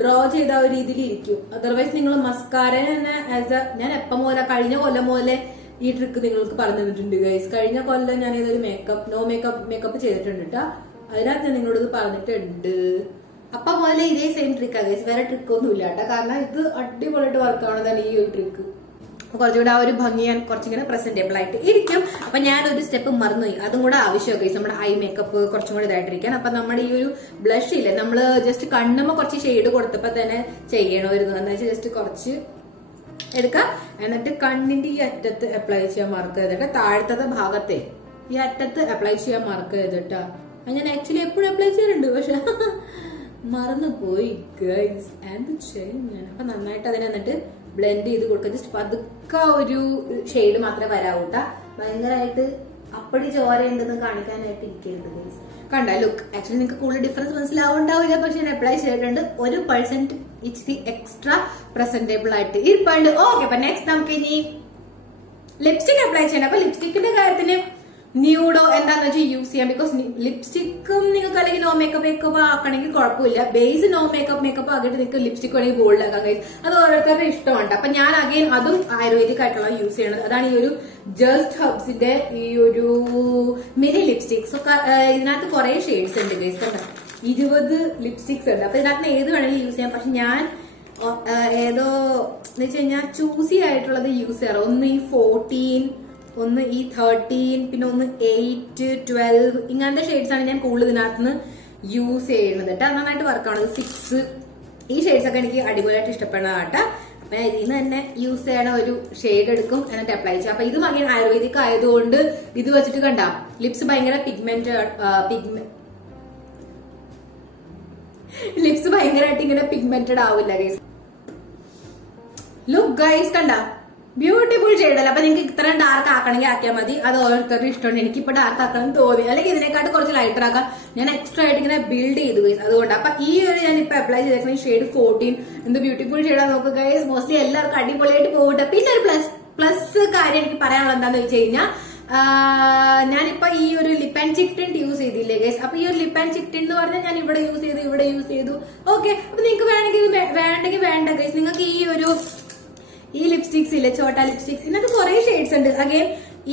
ഡ്രോ ചെയ്ത ഒരു രീതിയിൽ ഇരിക്കും. അതർവൈസ് നിങ്ങൾ മസ്കാര തന്നെ ഞാൻ എപ്പം പോലെ കഴിഞ്ഞ കൊല്ലം പോലെ ഈ ട്രിക്ക് നിങ്ങൾക്ക് പറഞ്ഞു തന്നിട്ടുണ്ട് ഗൈസ്. കഴിഞ്ഞ കൊല്ലം ഞാൻ ഇതൊരു മേക്കപ്പ് ചെയ്തിട്ടുണ്ട് കേട്ടോ. അതിനകത്ത് ഞാൻ നിങ്ങളോട് ഇത് പറഞ്ഞിട്ടുണ്ട്. അപ്പൊ പോലെ ഇതേ സെയിം ട്രിക്കാ ഗൈസ്, വേറെ ട്രിക്ക് ഒന്നും ഇല്ല കേട്ടോ. കാരണം ഇത് അടിപൊളിയായിട്ട് വർക്ക് ആവുന്നതാണ് ഈ ഒരു ട്രിക്ക്. കുറച്ചുകൂടെ ആ ഒരു ഭംഗി കുറച്ചിങ്ങനെ പ്രസന്റബിൾ ആയിട്ട് ഇരിക്കും. അപ്പൊ ഞാനൊരു സ്റ്റെപ്പ് മറന്നുപോയി, അതും കൂടെ ആവശ്യമൊക്കെ നമ്മുടെ ഐ മേക്കപ്പ് കുറച്ചും കൂടെ ഇതായിട്ടിരിക്കാൻ. അപ്പൊ നമ്മുടെ ഈ ഒരു ബ്ലഷ് ഇല്ലേ, നമ്മള് ജസ്റ്റ് കണ്ണുമ്പോ കുറച്ച് ഷെയ്ഡ് കൊടുത്തപ്പോ തന്നെ ചെയ്യണമായിരുന്നു. എന്താ വെച്ചാൽ ജസ്റ്റ് കുറച്ച് എടുക്കാം, എന്നിട്ട് കണ്ണിന്റെ ഈ അറ്റത്ത് അപ്ലൈ ചെയ്യാൻ മാർക്ക് ചെയ്തിട്ട് താഴത്തെ ഭാഗത്തെ ഈ അറ്റത്ത് അപ്ലൈ ചെയ്യാൻ മാർക്ക് ചെയ്തിട്ടാ. ഞാൻ ആക്ച്വലി എപ്പോഴും അപ്ലൈ ചെയ്യാറുണ്ട്, പക്ഷെ മറന്നുപോയി ഗൈസ്. എന്ത് ചെയ്യും ഞാൻ? അപ്പൊ നന്നായിട്ട് അതിനെ എന്നിട്ട് ബ്ലെൻഡ് ചെയ്ത് കൊടുക്കുക. ജസ്റ്റ് പതുക്കെ ഒരു ഷെയ്ഡ് മാത്രമേ വരാവൂട്ടാ, ഭയങ്കരമായിട്ട് അപ്പടി ചോരയുണ്ടെന്ന് കാണിക്കാനായിട്ട് ഇരിക്കരുത് ഗൈസ്. കണ്ട ലുക്ക് ആക്ച്വലി നിങ്ങൾക്ക് കൂടുതൽ ഡിഫറൻസ് മനസ്സിലാവുണ്ടാവില്ല, പക്ഷെ ഞാൻ അപ്ലൈ ചെയ്തിട്ടുണ്ട്. 1% ഇച്ചിരി എക്സ്ട്രാ പ്രസന്റബിൾ ആയിട്ട് ഇരിപ്പുണ്ട്. ഓക്കെ, അപ്പൊ നെക്സ്റ്റ് നമുക്ക് ഇനി ലിപ്സ്റ്റിക് അപ്ലൈ ചെയ്യണം. അപ്പൊ ലിപ്സ്റ്റിക്കിന്റെ കാര്യത്തിന് ന്യൂഡോ എന്താന്ന് വെച്ചാൽ യൂസ് ചെയ്യാം. ബിക്കോസ് ലിപ്സ്റ്റിക്കും നിങ്ങൾക്ക് അല്ലെങ്കിൽ നോ മേക്കപ്പ് ആക്കണമെങ്കിൽ കുഴപ്പമില്ല. ബേസ് നോ മേക്കപ്പ് ആക്കിയിട്ട് നിങ്ങൾക്ക് ലിപ്സ്റ്റിക് വേണമെങ്കിൽ ബോൾഡ് ആക്കാം ഗൈസ്. അത് ഓരോരുത്തരുടെ ഇഷ്ടമുണ്ട്. അപ്പൊ ഞാൻ അഗൈൻ അതും ആയുർവേദിക് ആയിട്ടുള്ള യൂസ് ചെയ്യണത്. അതാണ് ഈ ഒരു ജസ്റ്റ് ഹബ്സിന്റെ ഈ ഒരു മിനി ലിപ്സ്റ്റിക്സ്. ഇതിനകത്ത് കുറെ ഷെയ്ഡ്സ് ഉണ്ട് ഗൈസ്. കണ്ടോ, 20 ലിപ്സ്റ്റിക്സ് ഉണ്ട്. അപ്പൊ ഇതിനകത്ത് ഏത് വേണമെങ്കിലും യൂസ് ചെയ്യാം. പക്ഷെ ഞാൻ ഏതോ എന്ന് വെച്ച് കഴിഞ്ഞാൽ ചൂസി ആയിട്ടുള്ളത് യൂസ് ചെയ്യാറ്. ഒന്ന് ഈ 14, ഒന്ന് ഈ 13, പിന്നെ ഒന്ന് 8, 12 ഇങ്ങനത്തെ ഷെയ്ഡ്സ് ആണ് ഞാൻ കൂടുതൽ ഇതിനകത്ത് യൂസ് ചെയ്യുന്നത് കേട്ടോ. നന്നായിട്ട് വർക്കാണ്. 6 ഈ ഷെയ്ഡ്സ് ഒക്കെ എനിക്ക് അടിപൊളിയായിട്ട് ഇഷ്ടപ്പെടുന്നതാട്ടോ. അപ്പൊ ഇതിൽ നിന്ന് തന്നെ യൂസ് ചെയ്യണ ഒരു ഷെയ്ഡ് എടുക്കും, എന്നിട്ട് അപ്ലൈ ചെയ്യാം. അപ്പൊ ഇത് മകൻ ആയുർവേദിക് ആയതുകൊണ്ട് ഇത് വെച്ചിട്ട് കണ്ട ലിപ്സ് ഭയങ്കര ലിപ്സ് ഭയങ്കരമായിട്ട് ഇങ്ങനെ പിഗ്മെന്റഡ് ആവില്ല ഗൈസ്. ലുക്ക് ഗൈസ്, കണ്ട ബ്യൂട്ടിഫുൾ ഷെയ്ഡല്ല. അപ്പൊ നിങ്ങൾക്ക് ഇത്രയും ഡാർക്ക് ആക്കണമെങ്കിൽ ആക്കിയാൽ മതി. അത് ഓരോരുത്തരുടെ ഇഷ്ടമുണ്ട്. എനിക്കിപ്പോ ഡാർക്ക് ആക്കണം തോന്നി, അല്ലെങ്കിൽ ഇതിനെക്കാട്ട് കുറച്ച് ലൈറ്റർ ആക്കാം. ഞാൻ എക്സ്ട്രാ ആയിട്ട് ഇങ്ങനെ ബിൽഡ് ചെയ്തു ഗൈസ്. അതുകൊണ്ട് അപ്പൊ ഈ ഒരു ഞാൻ ഇപ്പൊ അപ്ലൈ ചെയ്തേക്കുന്ന ഷെയ്ഡ് 14 എന്ത് ബ്യൂട്ടിഫുൾ ഷെയ്ഡാ നോക്കുക ഗൈസ്. മോസ്റ്റ്ലി എല്ലാവർക്കും അടിപൊളിയായിട്ട് പോകട്ടെ. പിന്നെ ഒരു പ്ലസ് കാര്യം എനിക്ക് പറയാനുള്ളത് എന്താന്ന് വെച്ച് കഴിഞ്ഞാൽ, ഞാനിപ്പോ ഈ ഒരു ലിപ്പ് ആൻഡ് ചിക് ടിന്റ് യൂസ് ചെയ്തില്ലേ ഗൈസ്. അപ്പൊ ഈ ഒരു ലിപ്പ് ആൻഡ് ചിക് ടിന്റ് എന്ന് പറഞ്ഞാൽ ഞാൻ ഇവിടെ യൂസ് ചെയ്തു. ഓക്കെ, അപ്പൊ നിങ്ങൾക്ക് വേണമെങ്കിൽ വേണ്ട ഗൈസ്. നിങ്ങൾക്ക് ഈ ലിപ്സ്റ്റിക്സ് ഇല്ലേ, ചോട്ടാ ലിപ്സ്റ്റിക്സ്, ഇതിനകത്ത് കുറെ ഷെയ്ഡ്സ് ഉണ്ട്. അഗൈൻ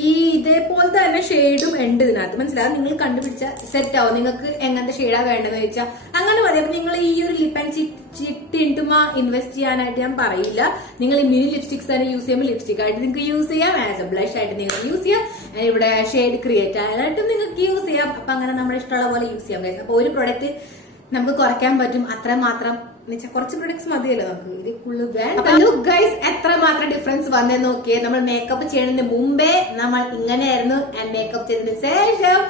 ഈ ഇതേപോലത്തെ തന്നെ ഷെയ്ഡും ഉണ്ട് ഇതിനകത്ത്. മനസ്സിലാവും, നിങ്ങൾ കണ്ടുപിടിച്ച സെറ്റ് ആവും. നിങ്ങൾക്ക് എങ്ങനത്തെ ഷെയ്ഡാ വേണ്ടതെന്ന് വെച്ചാൽ അങ്ങനെ മതി. അപ്പൊ നിങ്ങൾ ഈ ഒരു ലിപ്പ് ആൻഡ് ചിക് ടിന്റുമാ ഇൻവെസ്റ്റ് ചെയ്യാനായിട്ട് ഞാൻ പറയില്ല. നിങ്ങൾ ഈ മിനി ലിപ്സ്റ്റിക്സ് തന്നെ യൂസ് ചെയ്യുമ്പോൾ ലിപ്സ്റ്റിക് ആയിട്ട് നിങ്ങൾക്ക് യൂസ് ചെയ്യാം, ആസ് എ ബ്ലഷ് ആയിട്ട് നിങ്ങൾക്ക് യൂസ് ചെയ്യാം, ഇവിടെ ഷെയ്ഡ് ക്രിയേറ്റ് ആയിട്ടും നിങ്ങൾക്ക് യൂസ് ചെയ്യാം. അപ്പൊ അങ്ങനെ നമ്മുടെ ഇഷ്ടമുള്ള പോലെ യൂസ് ചെയ്യാം ഗൈസ്. അപ്പൊ ഒരു പ്രൊഡക്റ്റ് നമുക്ക് കുറയ്ക്കാൻ പറ്റും, അത്രമാത്രം. കുറച്ച് പ്രൊഡക്ട്സ് മതിയല്ലോ നമുക്ക്, ഇത് ഫുള്ള് വേണ്ട. അപ്പൊ ലുക്ക് ഗൈസ്, എത്രമാത്രം ഡിഫറൻസ് വന്നെന്ന് നോക്കിയേ. നമ്മൾ മേക്കപ്പ് ചെയ്യുന്നതിന് മുമ്പേ നമ്മൾ ഇങ്ങനെയായിരുന്നു, ആൻഡ് മേക്കപ്പ് ചെയ്തതിന് ശേഷം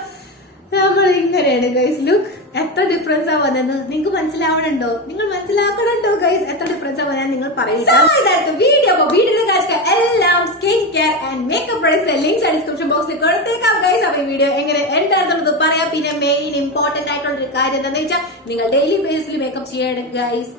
നമ്മൾ ഇങ്ങനെയാണ് ഗൈസ്. ലുക്ക് എത്ര ഡിഫറൻസ് ആ വന്നെന്ന് നിങ്ങൾക്ക് മനസ്സിലാവണുണ്ടോ? നിങ്ങൾ മനസ്സിലാക്കണുണ്ടോ ഗൈസ് എത്ര ഡിഫറൻസ് ആ വന്നാൽ? നിങ്ങൾ പറയുക വീഡിയോ. അപ്പൊ വീഡിയോയുടെ കാര്യം എല്ലാം skin care and makeup products links description ബോക്സിൽ കൊടുത്തേക്കാം ഗൈസ്. അപ്പൊ ഈ വീഡിയോ എങ്ങനെ എന്താണെന്നുള്ളത് പറയാം. പിന്നെ മെയിൻ ഇമ്പോർട്ടന്റ് ആയിട്ടുള്ള ഒരു കാര്യം എന്താണെന്ന് വെച്ചാൽ, നിങ്ങൾ ഡെയിലി ബേസിൽ മേക്കപ്പ് ചെയ്യണം ഗൈസ്.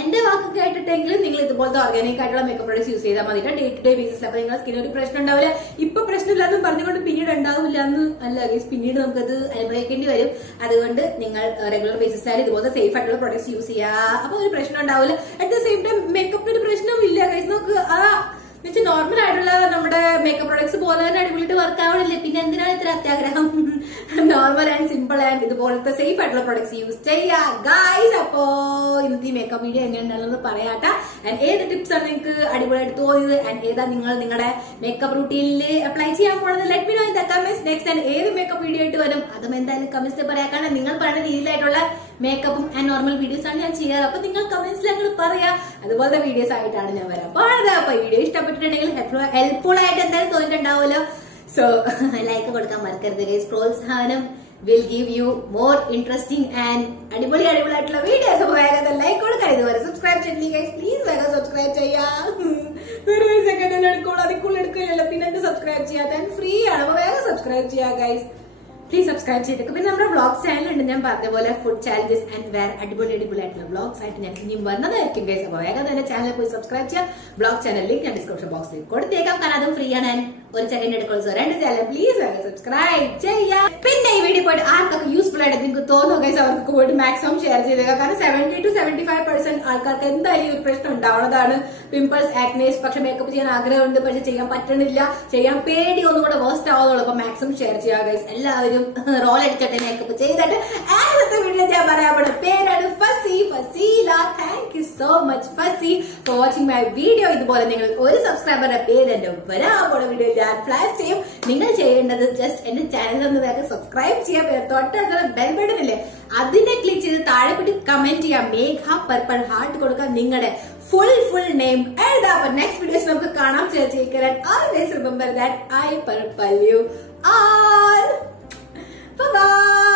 എന്റെ വാക്ക് കേട്ടിട്ടെങ്കിലും നിങ്ങൾ ഇതുപോലത്തെ ഓർഗാനിക് ആയിട്ടുള്ള മേക്കപ്പ് പ്രൊഡക്ട്സ് യൂസ് ചെയ്താൽ മതി ഡേ ടു ഡേ ബേസിൽ. അപ്പൊ നിങ്ങളുടെ സ്കിൻ ഒരു പ്രശ്നം ഉണ്ടാവില്ല. ഇപ്പൊ പ്രശ്നമില്ലാന്നും പറഞ്ഞുകൊണ്ട് പിന്നീട് ഉണ്ടാവില്ല എന്ന് അല്ല ഗൈസ്, പിന്നീട് നമുക്കത് അനുഭവിക്കേണ്ടി വരും. അതുകൊണ്ട് നിങ്ങൾ റെഗുലർ ബേസിസിലായാലും ഇതുപോലത്തെ സേഫ് ആയിട്ടുള്ള പ്രൊഡക്ട്സ് യൂസ് ചെയ്യുക. അപ്പൊ ഒരു പ്രശ്നം ഉണ്ടാവില്ല. അറ്റ് ദ സെയിം ടൈം മേക്കപ്പിന് ഒരു പ്രശ്നവും ഇല്ല ഗൈസ്. നമുക്ക് നോർമൽ ആയിട്ടുള്ള നമ്മുടെ മേക്കപ്പ് പ്രൊഡക്ട്സ് പോലെ തന്നെ അടിപൊളിയിട്ട് വർക്ക് ആവണില്ലേ? പിന്നെ എന്തിനാണ് ഇത്ര അത്യാഗ്രഹം? നോർമൽ ആൻഡ് സിമ്പിൾ ആൻഡ് ഇതുപോലത്തെ സേഫ് ആയിട്ടുള്ള പ്രൊഡക്ട്സ് യൂസ് ചെയ്യുക ഗൈസ്. അപ്പോ ഇന്നത്തെ മേക്കപ്പ് വീഡിയോ എങ്ങനെയുണ്ടെന്ന് പറയാട്ടെ. ആൻഡ് ഏത് ടിപ്സ് ആണ് നിങ്ങൾക്ക് അടിപൊളിയായിട്ട് തോന്നിയത്, ആൻഡ് ഏതാ നിങ്ങൾ നിങ്ങളുടെ മേക്കപ്പ് റൂട്ടീനിൽ അപ്ലൈ ചെയ്യാൻ പോകുന്നത്? Let me know in the comments. Next and ഏത് മേക്കപ്പ് വീഡിയോ ആയിട്ട് വരും അതും എന്തായാലും കമന്റ്സിൽ പറയാം. കാരണം നിങ്ങൾ പറയുന്ന രീതിയിലായിട്ടുള്ള മേക്കപ്പും ആൻഡ് നോർമൽ വീഡിയോസ് ആണ് ഞാൻ ചെയ്യാറ്. അപ്പൊ നിങ്ങൾ കമന്റ്സിൽ ഞങ്ങൾ പറയാ, അതുപോലത്തെ വീഡിയോസ് ആയിട്ടാണ് ഞാൻ വരാം. അപ്പൊ ഈ വീഡിയോ ഇഷ്ടപ്പെട്ടിട്ടുണ്ടെങ്കിൽ ഹെൽപ്ഫുൾ ആയിട്ട് എന്തായാലും തോന്നിട്ടുണ്ടാവുമല്ലോ. സോ ലൈക്ക് കൊടുക്കാൻ മറക്കരുത് ഗൈസ്. പ്രോത്സാഹനം will give you more interesting and അടിപൊളിയായിട്ടുള്ള വീഡിയോസ്. അപ്പൊ വേഗം ലൈക്ക് കൊടുക്കാൻ, ഇതുവരെ സബ്സ്ക്രൈബ് ചെയ്തില്ല ഗൈസ് പ്ലീസ് വേഗം സബ്സ്ക്രൈബ് ചെയ്യാം. വെറുതെ സെക്കൻഡ് എടുക്കോളൂ, അതിക്കുള്ള എടുക്കില്ലല്ലോ. പിന്നെ എന്ത് സബ്സ്ക്രൈബ് ചെയ്യാത്ത ഫ്രീ ആണ്. അപ്പൊ വേഗം സബ്സ്ക്രൈബ് ചെയ്യാം ഗൈസ്, പ്ലീസ് സബ്സ്ക്രൈബ് ചെയ്തേക്കും. പിന്നെ നമ്മുടെ വ്ളോഗ്സ് ചാനൽ ഉണ്ട്, ഞാൻ പറഞ്ഞ പോലെ ഫുഡ് ചാലഞ്ചസ് ആൻഡ് വേറെ അടിപൊളിയായിട്ടുള്ള വ്ളോഗ്സ് ആയിട്ട് ഞാൻ ഇനിയും വരുന്നതായിരിക്കും ഗൈസ്. അപ്പൊ വേഗം തന്നെ ചാനലിൽ പോയി സബ്സ്ക്രൈബ് ചെയ്യാം. വ്ളോഗ് ചാനൽ ലിങ്ക് ഞാൻ ഡിസ്ക്രിപ്ഷൻ ബോക്സിൽ കൊടുത്തേക്കാം, കാരണം അതും ഫ്രീ ആണ്. ഒരു സെക്കൻഡ് എടുക്കുള്ളൂ. 2 ചാനൽ പ്ലീസ് സബ്സ്ക്രൈബ് ചെയ്യാം. പിന്നെ ഈ വീഡിയോ പോയിട്ട് ആർക്കൊക്കെ യൂസ്ഫുൾ ആയിട്ട് നിങ്ങൾക്ക് തോന്നുക അവർക്ക് പോയിട്ട് മാക്സിമം ഷെയർ ചെയ്തേക്കുക. കാരണം 70 to 75% ആൾക്കാർക്ക് എന്തായാലും ഒരു പ്രശ്നം ഉണ്ടാവുന്നതാണ്, പിമ്പിൾസ്, ആക്നേസ്. പക്ഷെ മേക്കപ്പ് ചെയ്യാൻ ആഗ്രഹമുണ്ട്, പക്ഷെ ചെയ്യാൻ പറ്റണില്ല, ചെയ്യാൻ പേടി, ഒന്നുകൂടെ വേസ്റ്റ് ആവുന്നുള്ളൂ. അപ്പൊ മാക്സിമം ഷെയർ ചെയ്യുക ഗൈസ്. എല്ലാവരും റോൾ അടിച്ചിട്ട് മേക്കപ്പ് ചെയ്തിട്ട് ആദ്യത്തെ വീഡിയോ ഞാൻ പറയാൻ പേരാണ് Faseela. Thank you so much Fasi for watching my video. ഇതുപോലെ നിങ്ങൾ ഒരു സബ്സ്ക്രൈബറുടെ പേര് എന്റെ വരാനുള്ള വീഡിയോ ഞാൻ ഫ്ലാഷ് ചെയ്യും. നിങ്ങൾ ചെയ്യേണ്ടത് ജസ്റ്റ് എന്റെ ചാനൽ ഒന്ന് സബ്സ്ക്രൈബ് ചെയ്യാൻ, തൊട്ടടുത്ത ബെൽ ബട്ടൺ ഇല്ലേ അതിനെ ക്ലിക്ക് ചെയ്ത് താഴെ പോയിട്ട് കമന്റ് ചെയ്യാം. മേഘ പർപ്പിൾ ഹാർട്ട് കൊടുക്കാം, നിങ്ങളുടെ ഫുൾ നെയിം എഴുതാം. അപ്പൊ നെക്സ്റ്റ് വീഡിയോസ് നമുക്ക് കാണാം. Always remember that I purple you all. Bye bye.